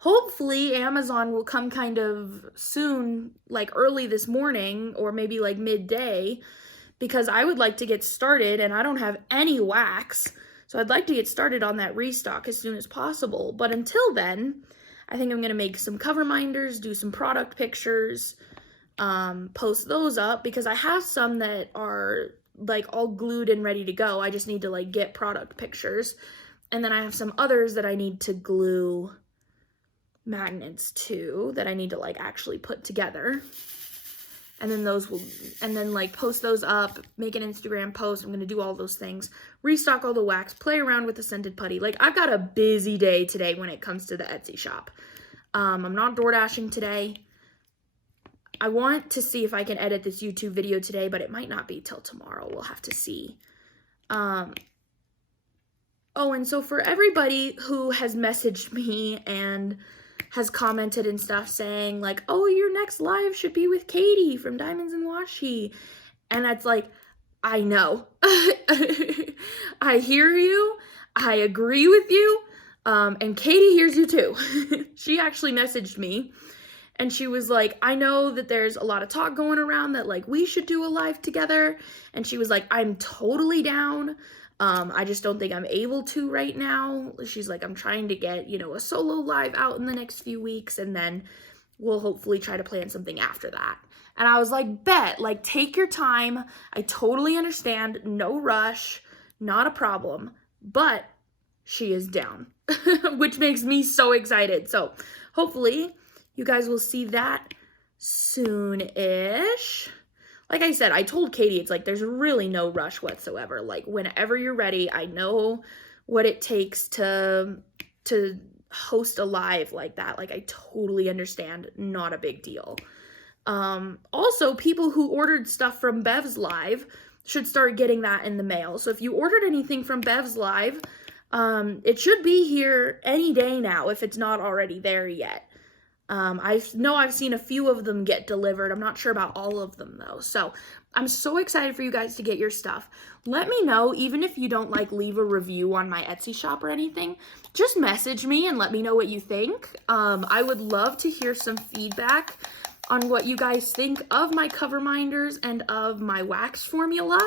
Hopefully Amazon will come kind of soon, like early this morning or maybe like midday, because I would like to get started and I don't have any wax. So I'd like to get started on that restock as soon as possible. But until then, I think I'm going to make some cover minders, do some product pictures, post those up, because I have some that are like all glued and ready to go. I just need to like get product pictures. And then I have some others that I need to glue magnets to, that I need to like actually put together. And then like post those up, make an Instagram post. I'm going to do all those things, restock all the wax, play around with the scented putty. Like, I've got a busy day today when it comes to the Etsy shop. I'm not door dashing today. I want to see if I can edit this YouTube video today, but it might not be till tomorrow. We'll have to see. Oh, and so for everybody who has messaged me and has commented and stuff saying like, oh, your next live should be with Katie from Diamonds and Washi. And that's like, I know. I hear you. I agree with you. And Katie hears you too. She actually messaged me and she was like, I know that there's a lot of talk going around that like we should do a live together. And she was like, I'm totally down. I just don't think I'm able to right now. She's like, I'm trying to get, a solo live out in the next few weeks, and then we'll hopefully try to plan something after that. And I was like, bet, like, take your time. I totally understand. No rush. Not a problem. But she is down, which makes me so excited. So hopefully you guys will see that soon-ish. Like I said, I told Katie, it's like, there's really no rush whatsoever. Like, whenever you're ready, I know what it takes to host a live like that. Like, I totally understand. Not a big deal. Also, people who ordered stuff from Bev's Live should start getting that in the mail. So if you ordered anything from Bev's Live, it should be here any day now if it's not already there yet. I know I've seen a few of them get delivered. I'm not sure about all of them though. So I'm so excited for you guys to get your stuff. Let me know, even if you don't like leave a review on my Etsy shop or anything, just message me and let me know what you think. I would love to hear some feedback on what you guys think of my cover minders and of my wax formula.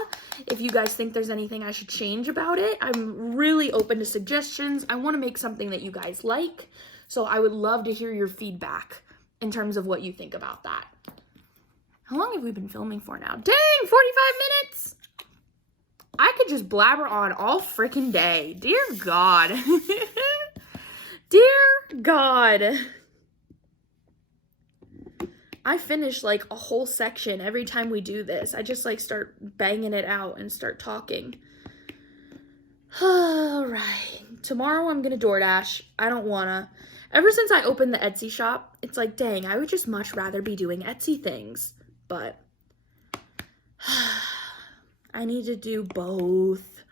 If you guys think there's anything I should change about it, I'm really open to suggestions. I want to make something that you guys like. So I would love to hear your feedback in terms of what you think about that. How long have we been filming for now? Dang, 45 minutes! I could just blabber on all freaking day. Dear God. Dear God. I finish like a whole section every time we do this. I just like start banging it out and start talking. All right. Tomorrow I'm going to DoorDash. I don't want to. Ever since I opened the Etsy shop, it's like, dang, I would just much rather be doing Etsy things. But I need to do both.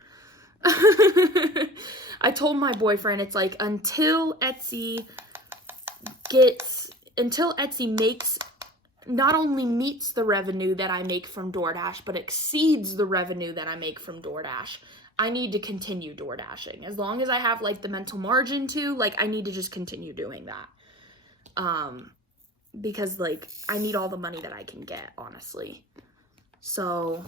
I told my boyfriend, it's like, until Etsy makes, not only meets the revenue that I make from DoorDash, but exceeds the revenue that I make from DoorDash, I need to continue DoorDashing. As long as I have like the mental margin to, like, I need to just continue doing that. Because like, I need all the money that I can get, honestly. So,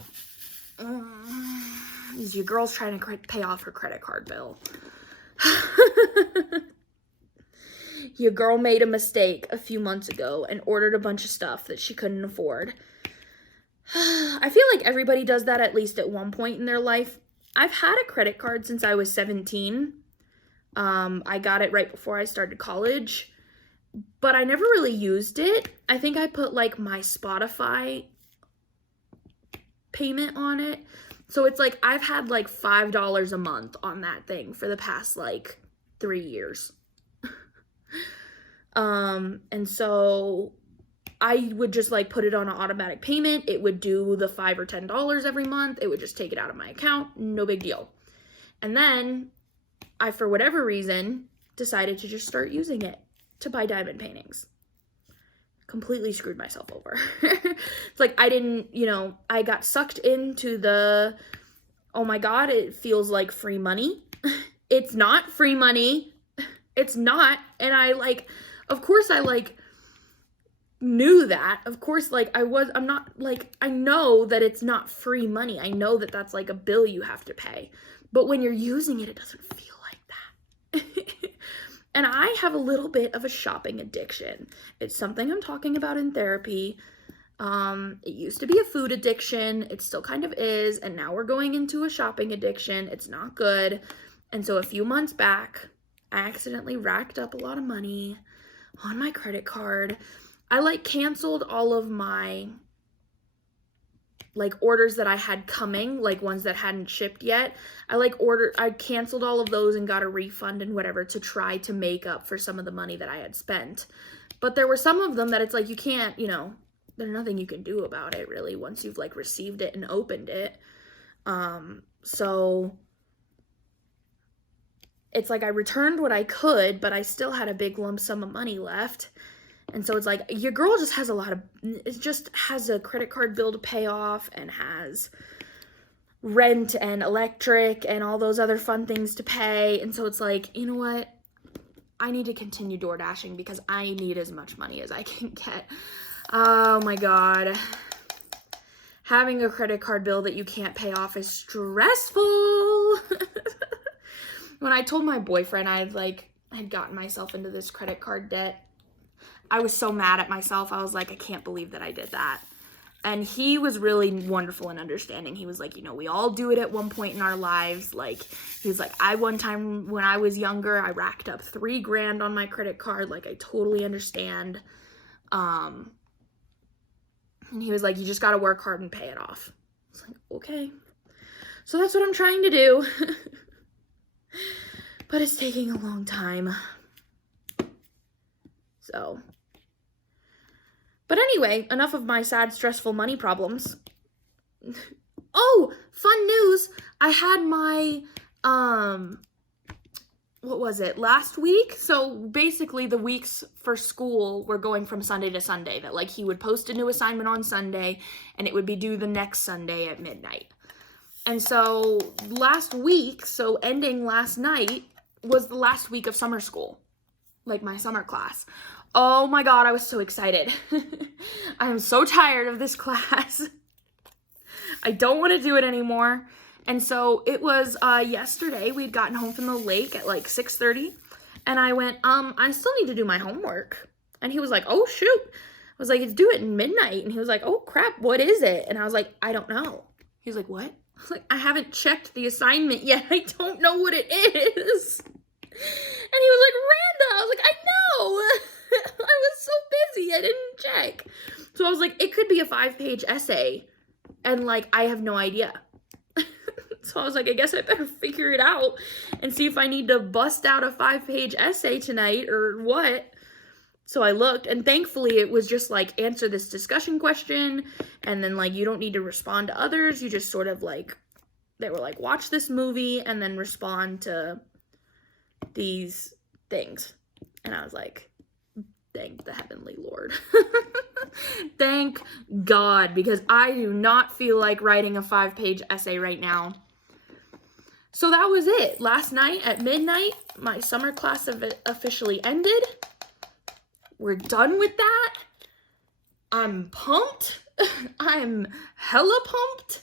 is your girl's trying to pay off her credit card bill. Your girl made a mistake a few months ago and ordered a bunch of stuff that she couldn't afford. I feel like everybody does that at least at one point in their life. I've had a credit card since I was 17. I got it right before I started college, but I never really used it. I think I put like my Spotify payment on it. So it's like I've had like $5 a month on that thing for the past like 3 years. And so I would just like put it on an automatic payment. It would do the $5 or $10 every month. It would just take it out of my account. No big deal. And then I, for whatever reason, decided to just start using it to buy diamond paintings. Completely screwed myself over. It's like I didn't, I got sucked into the, oh my God, it feels like free money. It's not free money. It's not. And of course I knew that. Of course, I'm not I know that it's not free money. I know that that's like a bill you have to pay. But when you're using it, it doesn't feel like that. And I have a little bit of a shopping addiction. It's something I'm talking about in therapy. It used to be a food addiction. It still kind of is. And now we're going into a shopping addiction. It's not good. And so a few months back, I accidentally racked up a lot of money on my credit card. I canceled all of my orders that I had coming, ones that hadn't shipped yet. I canceled all of those and got a refund and whatever to try to make up for some of the money that I had spent. But there were some of them that it's you can't, there's nothing you can do about it really once you've received it and opened it. So it's I returned what I could, but I still had a big lump sum of money left. And so it's your girl just has has a credit card bill to pay off and has rent and electric and all those other fun things to pay. And so it's you know what? I need to continue door dashing because I need as much money as I can get. Oh my God. Having a credit card bill that you can't pay off is stressful. When I told my boyfriend I'd gotten myself into this credit card debt, I was so mad at myself. I was I can't believe that I did that. And he was really wonderful and understanding. He was we all do it at one point in our lives. He's one time when I was younger, I racked up $3,000 on my credit card. I totally understand. And he was you just got to work hard and pay it off. I was okay. So that's what I'm trying to do. But it's taking a long time. So, but anyway, enough of my sad, stressful money problems. Oh, fun news. I had my, what was it, last week? So basically the weeks for school were going from Sunday to Sunday, that like he would post a new assignment on Sunday and it would be due the next Sunday at midnight. And so last week, so ending last night, was the last week of summer school, like my summer class. Oh my God, I was so excited. I am so tired of this class. I don't want to do it anymore. And so it was yesterday. We'd gotten home from the lake at like 6:30. And I went, I still need to do my homework. And he was like, oh, shoot. I was like, it's due at midnight. And he was like, oh, crap, what is it? And I was like, I don't know. He was like, what? I was like, I haven't checked the assignment yet. I don't know what it is. And he was like, Randa. I was like, I know. I was so busy. I didn't check. So I was like, it could be a 5-page essay. And like, I have no idea. So I was like, I guess I better figure it out and see if I need to bust out a 5-page essay tonight or what. So I looked, and thankfully it was just like, answer this discussion question, and then like, you don't need to respond to others. You just sort of like, they were like, watch this movie and then respond to these things. And I was like, thank the heavenly Lord. Thank God, because I do not feel like writing a 5-page essay right now. So that was it. Last night at midnight, my summer class officially ended. We're done with that. I'm pumped. I'm hella pumped.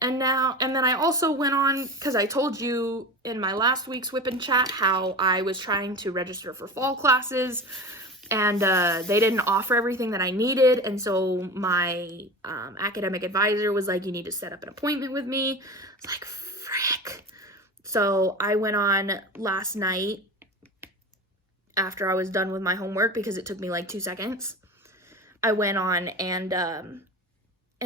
And then I also went on, because I told you in my last week's WIP Chat how I was trying to register for fall classes, and they didn't offer everything that I needed. And so my academic advisor was like, you need to set up an appointment with me. I was like, frick. So I went on last night after I was done with my homework, because it took me like 2 seconds. I went on and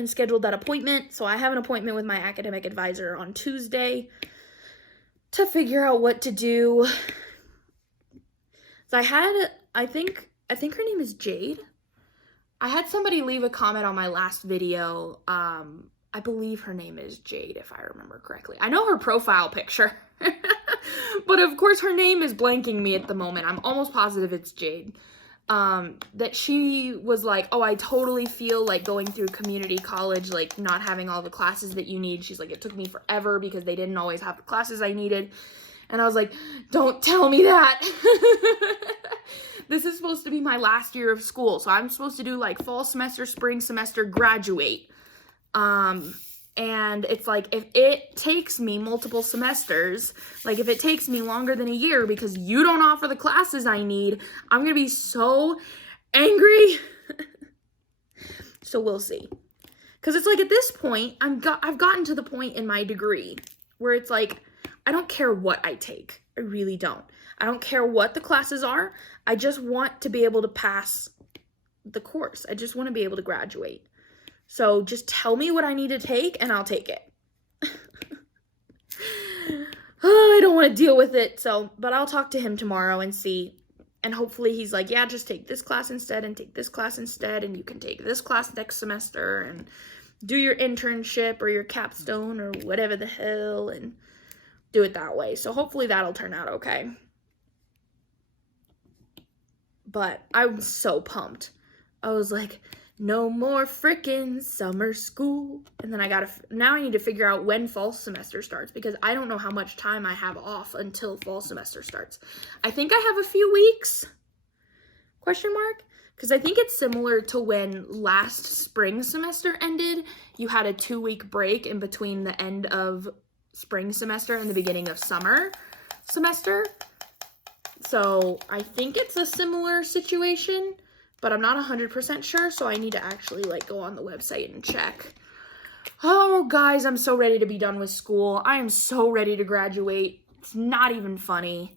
scheduled that appointment. So I have an appointment with my academic advisor on Tuesday to figure out what to do. So I think her name is Jade. I had somebody leave a comment on my last video. I believe her name is Jade, if I remember correctly. I know her profile picture, but of course her name is blanking me at the moment. I'm almost positive it's Jade. That she was like, oh, I totally feel like going through community college, like not having all the classes that you need. She's like, it took me forever because they didn't always have the classes I needed. And I was like, don't tell me that. This is supposed to be my last year of school. So I'm supposed to do like fall semester, spring semester, graduate. And it's like, if it takes me multiple semesters, like if it takes me longer than a year because you don't offer the classes I need, I'm going to be so angry. So we'll see. Because it's like at this point, I've gotten to the point in my degree where it's like, I don't care what I take. I really don't. I don't care what the classes are. I just want to be able to pass the course. I just want to be able to graduate. So just tell me what I need to take and I'll take it. Oh, I don't want to deal with it. So, but I'll talk to him tomorrow and see. And hopefully he's like, yeah, just take this class instead and take this class instead. And you can take this class next semester and do your internship or your capstone or whatever the hell and do it that way. So hopefully that'll turn out okay. But I'm so pumped. I was like, no more frickin' summer school. And then now I need to figure out when fall semester starts, because I don't know how much time I have off until fall semester starts. I think I have a few weeks, question mark? Because I think it's similar to when last spring semester ended. You had a 2-week break in between the end of spring semester and the beginning of summer semester. So I think it's a similar situation, but I'm not 100% sure, so I need to actually like go on the website and check. Oh, guys, I'm so ready to be done with school. I am so ready to graduate. It's not even funny.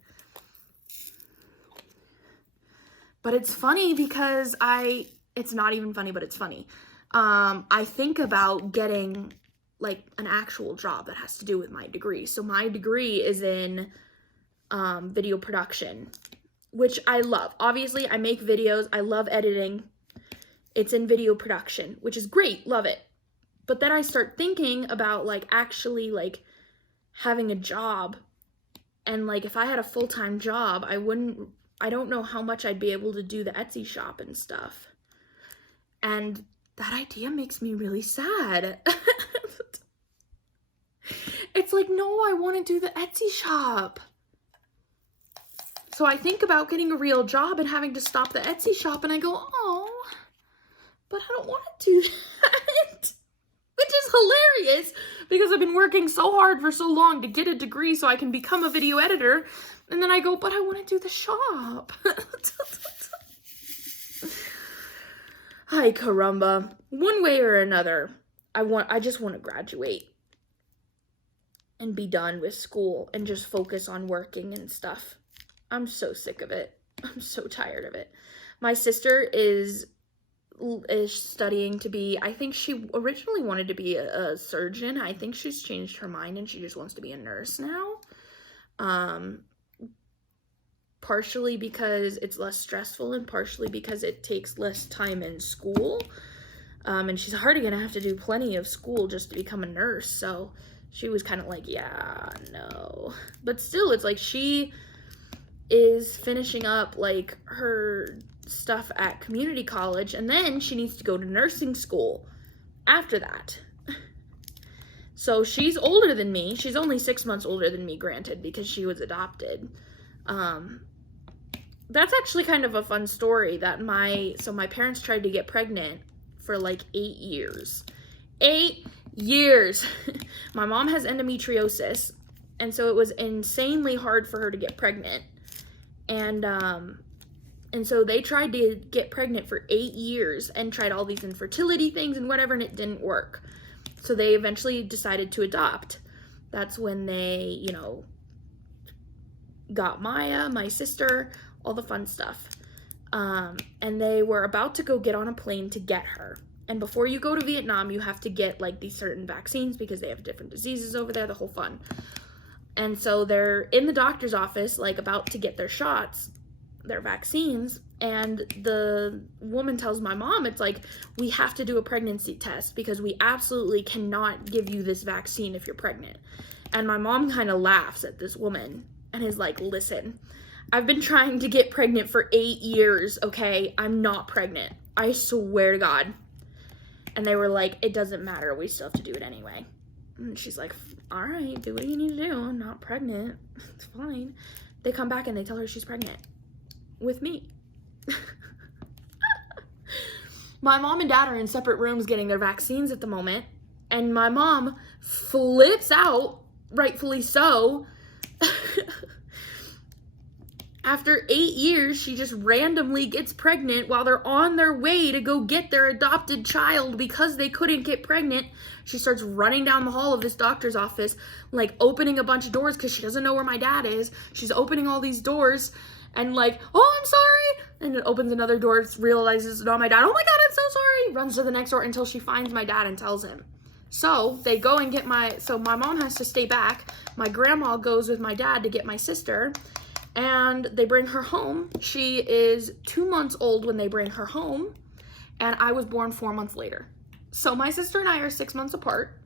But it's funny because it's not even funny, but it's funny. I think about getting like an actual job that has to do with my degree. So my degree is in video production, which I love. Obviously, I make videos. I love editing. It's in video production, which is great. Love it. But then I start thinking about, like, actually, like, having a job. And, like, if I had a full-time job, I don't know how much I'd be able to do the Etsy shop and stuff. And that idea makes me really sad. It's like, no, I want to do the Etsy shop. So I think about getting a real job and having to stop the Etsy shop, and I go, oh, but I don't want to do that. Which is hilarious because I've been working so hard for so long to get a degree so I can become a video editor. And then I go, but I want to do the shop. Ay, caramba. One way or another, I just want to graduate and be done with school and just focus on working and stuff. I'm so sick of it. I'm so tired of it. My sister is studying to be, I think she originally wanted to be a surgeon. I think she's changed her mind and she just wants to be a nurse now. Partially because it's less stressful and partially because it takes less time in school. And she's already gonna have to do plenty of school just to become a nurse. So she was kind of like, yeah, no. But still, it's like she is finishing up like her stuff at community college, and then she needs to go to nursing school after that. So she's older than me. She's only 6 months older than me, granted, because she was adopted. That's actually kind of a fun story that my parents tried to get pregnant for like 8 years. 8 years. My mom has endometriosis, and so it was insanely hard for her to get pregnant. And so they tried to get pregnant for 8 years and tried all these infertility things and whatever, and it didn't work. So they eventually decided to adopt. That's when they, you know, got Maya, my sister, all the fun stuff. And they were about to go get on a plane to get her. And before you go to Vietnam, you have to get like these certain vaccines because they have different diseases over there, the whole fun. And so they're in the doctor's office, like about to get their shots, their vaccines, and the woman tells my mom, it's like, we have to do a pregnancy test because we absolutely cannot give you this vaccine if you're pregnant. And my mom kind of laughs at this woman and is like, listen, I've been trying to get pregnant for 8 years, okay? I'm not pregnant. I swear to God. And they were like, it doesn't matter. We still have to do it anyway. And she's like, all right, do what you need to do. I'm not pregnant. It's fine. They come back and they tell her she's pregnant. With me. My mom and dad are in separate rooms getting their vaccines at the moment. And my mom flips out, rightfully so. After 8 years, she just randomly gets pregnant while they're on their way to go get their adopted child because they couldn't get pregnant. She starts running down the hall of this doctor's office, like opening a bunch of doors because she doesn't know where my dad is. She's opening all these doors and like, oh, I'm sorry. And it opens another door, realizes it's not my dad. Oh my God, I'm so sorry. Runs to the next door until she finds my dad and tells him. So they go and get my mom has to stay back. My grandma goes with my dad to get my sister. And they bring her home. She is 2 months old when they bring her home. And I was born 4 months later. So my sister and I are 6 months apart.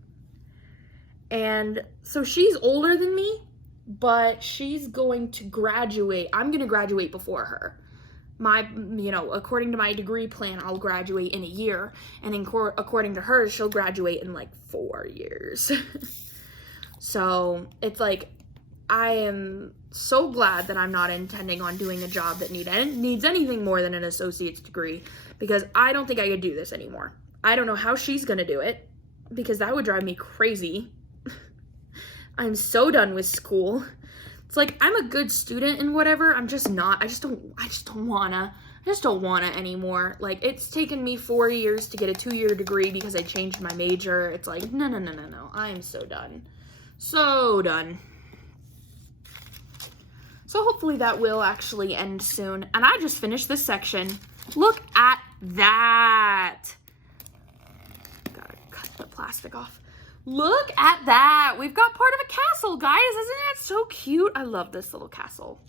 And so she's older than me, but she's going to graduate. I'm going to graduate before her. According to my degree plan, I'll graduate in a year. And according to her, she'll graduate in like 4 years. So it's like, I am so glad that I'm not intending on doing a job that needs anything more than an associate's degree, because I don't think I could do this anymore. I don't know how she's gonna do it, because that would drive me crazy. I'm so done with school. It's like, I'm a good student and whatever, I'm just not. I just don't wanna anymore. Like, it's taken me 4 years to get a 2-year degree because I changed my major. It's like, no. I am so done. So done. So hopefully that will actually end soon. And I just finished this section. Look at that. Gotta cut the plastic off. Look at that. We've got part of a castle, guys. Isn't that so cute? I love this little castle.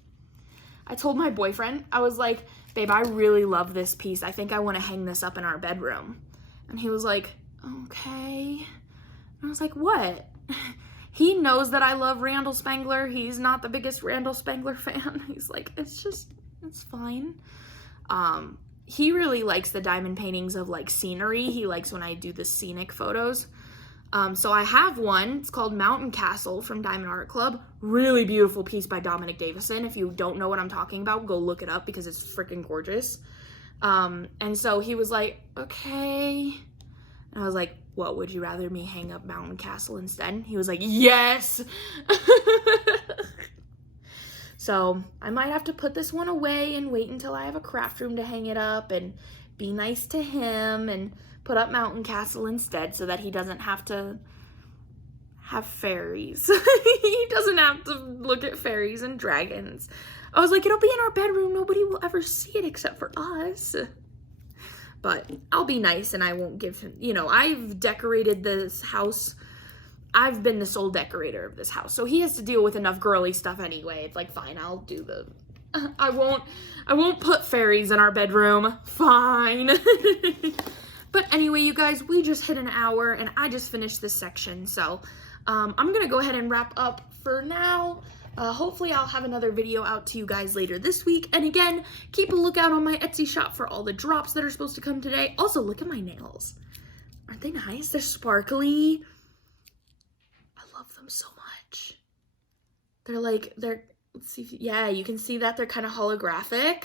I told my boyfriend, I was like, babe, I really love this piece. I think I want to hang this up in our bedroom. And he was like, okay. And I was like, what? He knows that I love Randall Spangler. He's not the biggest Randall Spangler fan. He's like, it's fine. He really likes the diamond paintings of like scenery. He likes when I do the scenic photos. So I have one. It's called Mountain Castle from Diamond Art Club. Really beautiful piece by Dominic Davison. If you don't know what I'm talking about, go look it up because it's freaking gorgeous. And so he was like, okay. And I was like, what, would you rather me hang up Mountain Castle instead? He was like, yes. So I might have to put this one away and wait until I have a craft room to hang it up and be nice to him and put up Mountain Castle instead so that he doesn't have to have fairies. He doesn't have to look at fairies and dragons. I was like, it'll be in our bedroom. Nobody will ever see it except for us. But I'll be nice and I won't give him, you know, I've decorated this house. I've been the sole decorator of this house. So he has to deal with enough girly stuff anyway. It's like, fine, I'll do the, I won't put fairies in our bedroom. Fine. But anyway, you guys, we just hit an hour and I just finished this section. So I'm going to go ahead and wrap up for now. Hopefully I'll have another video out to you guys later this week. And again, keep a lookout on my Etsy shop for all the drops that are supposed to come today. Also, look at my nails. Aren't they nice? They're sparkly. I love them so much. Let's see, yeah, you can see that they're kind of holographic.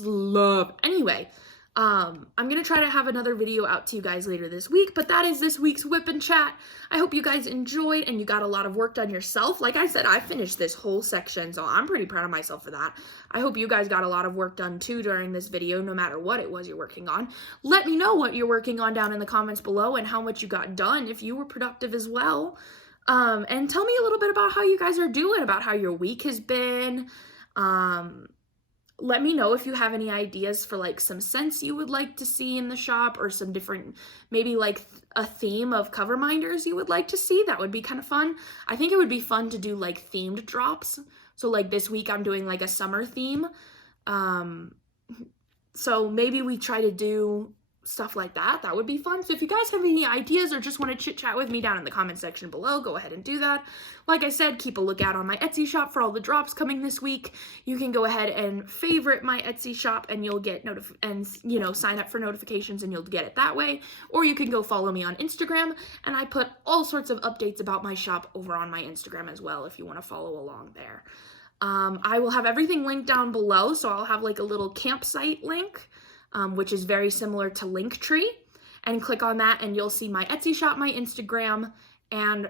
Love. Anyway, I'm going to try to have another video out to you guys later this week, but that is this week's WIP and Chat. I hope you guys enjoyed and you got a lot of work done yourself. Like I said, I finished this whole section, so I'm pretty proud of myself for that. I hope you guys got a lot of work done too during this video, no matter what it was you're working on. Let me know what you're working on down in the comments below and how much you got done, if you were productive as well. And tell me a little bit about how you guys are doing, about how your week has been. Let me know if you have any ideas for like some scents you would like to see in the shop or some different, maybe like a theme of cover minders you would like to see. That would be kind of fun. I think it would be fun to do like themed drops. So like this week I'm doing like a summer theme. So maybe we try to do stuff like that. That would be fun. So if you guys have any ideas or just want to chit chat with me down in the comment section below, go ahead and do that. Like I said, keep a lookout on my Etsy shop for all the drops coming this week. You can go ahead and favorite my Etsy shop and you'll get sign up for notifications and you'll get it that way. Or you can go follow me on Instagram, and I put all sorts of updates about my shop over on my Instagram as well if you want to follow along there. I will have everything linked down below, so I'll have like a little campsite link, which is very similar to Linktree, and click on that and you'll see my Etsy shop, my Instagram, and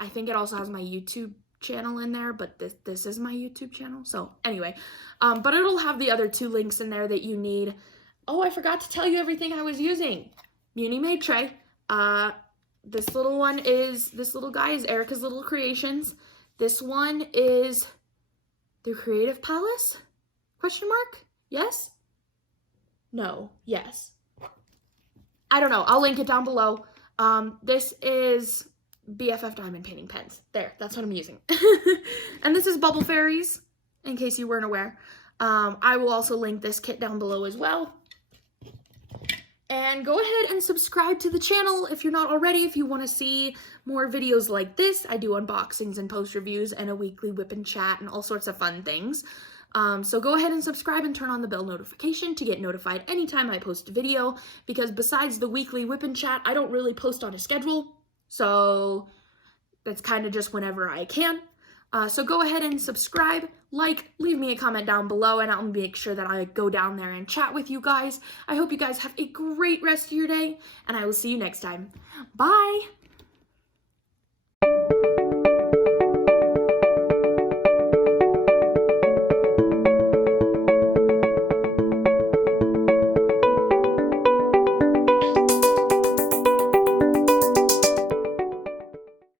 I think it also has my YouTube channel in there, but this is my YouTube channel. So anyway, but it'll have the other 2 links in there that you need. Oh, I forgot to tell you everything I was using. Muni Made Tray. This little guy is Erica's Little Creations. This one is the Creative Palace? Question mark? Yes? No. Yes. I don't know. I'll link it down below. This is BFF Diamond Painting Pens. There. That's what I'm using. And this is Bubble Fairies, in case you weren't aware. I will also link this kit down below as well. And go ahead and subscribe to the channel if you're not already, if you want to see more videos like this. I do unboxings and post reviews and a weekly WIP and Chat and all sorts of fun things. So go ahead and subscribe and turn on the bell notification to get notified anytime I post a video, because besides the weekly WIP and Chat, I don't really post on a schedule. So that's kind of just whenever I can. So go ahead and subscribe, leave me a comment down below, and I'll make sure that I go down there and chat with you guys. I hope you guys have a great rest of your day, and I will see you next time. Bye!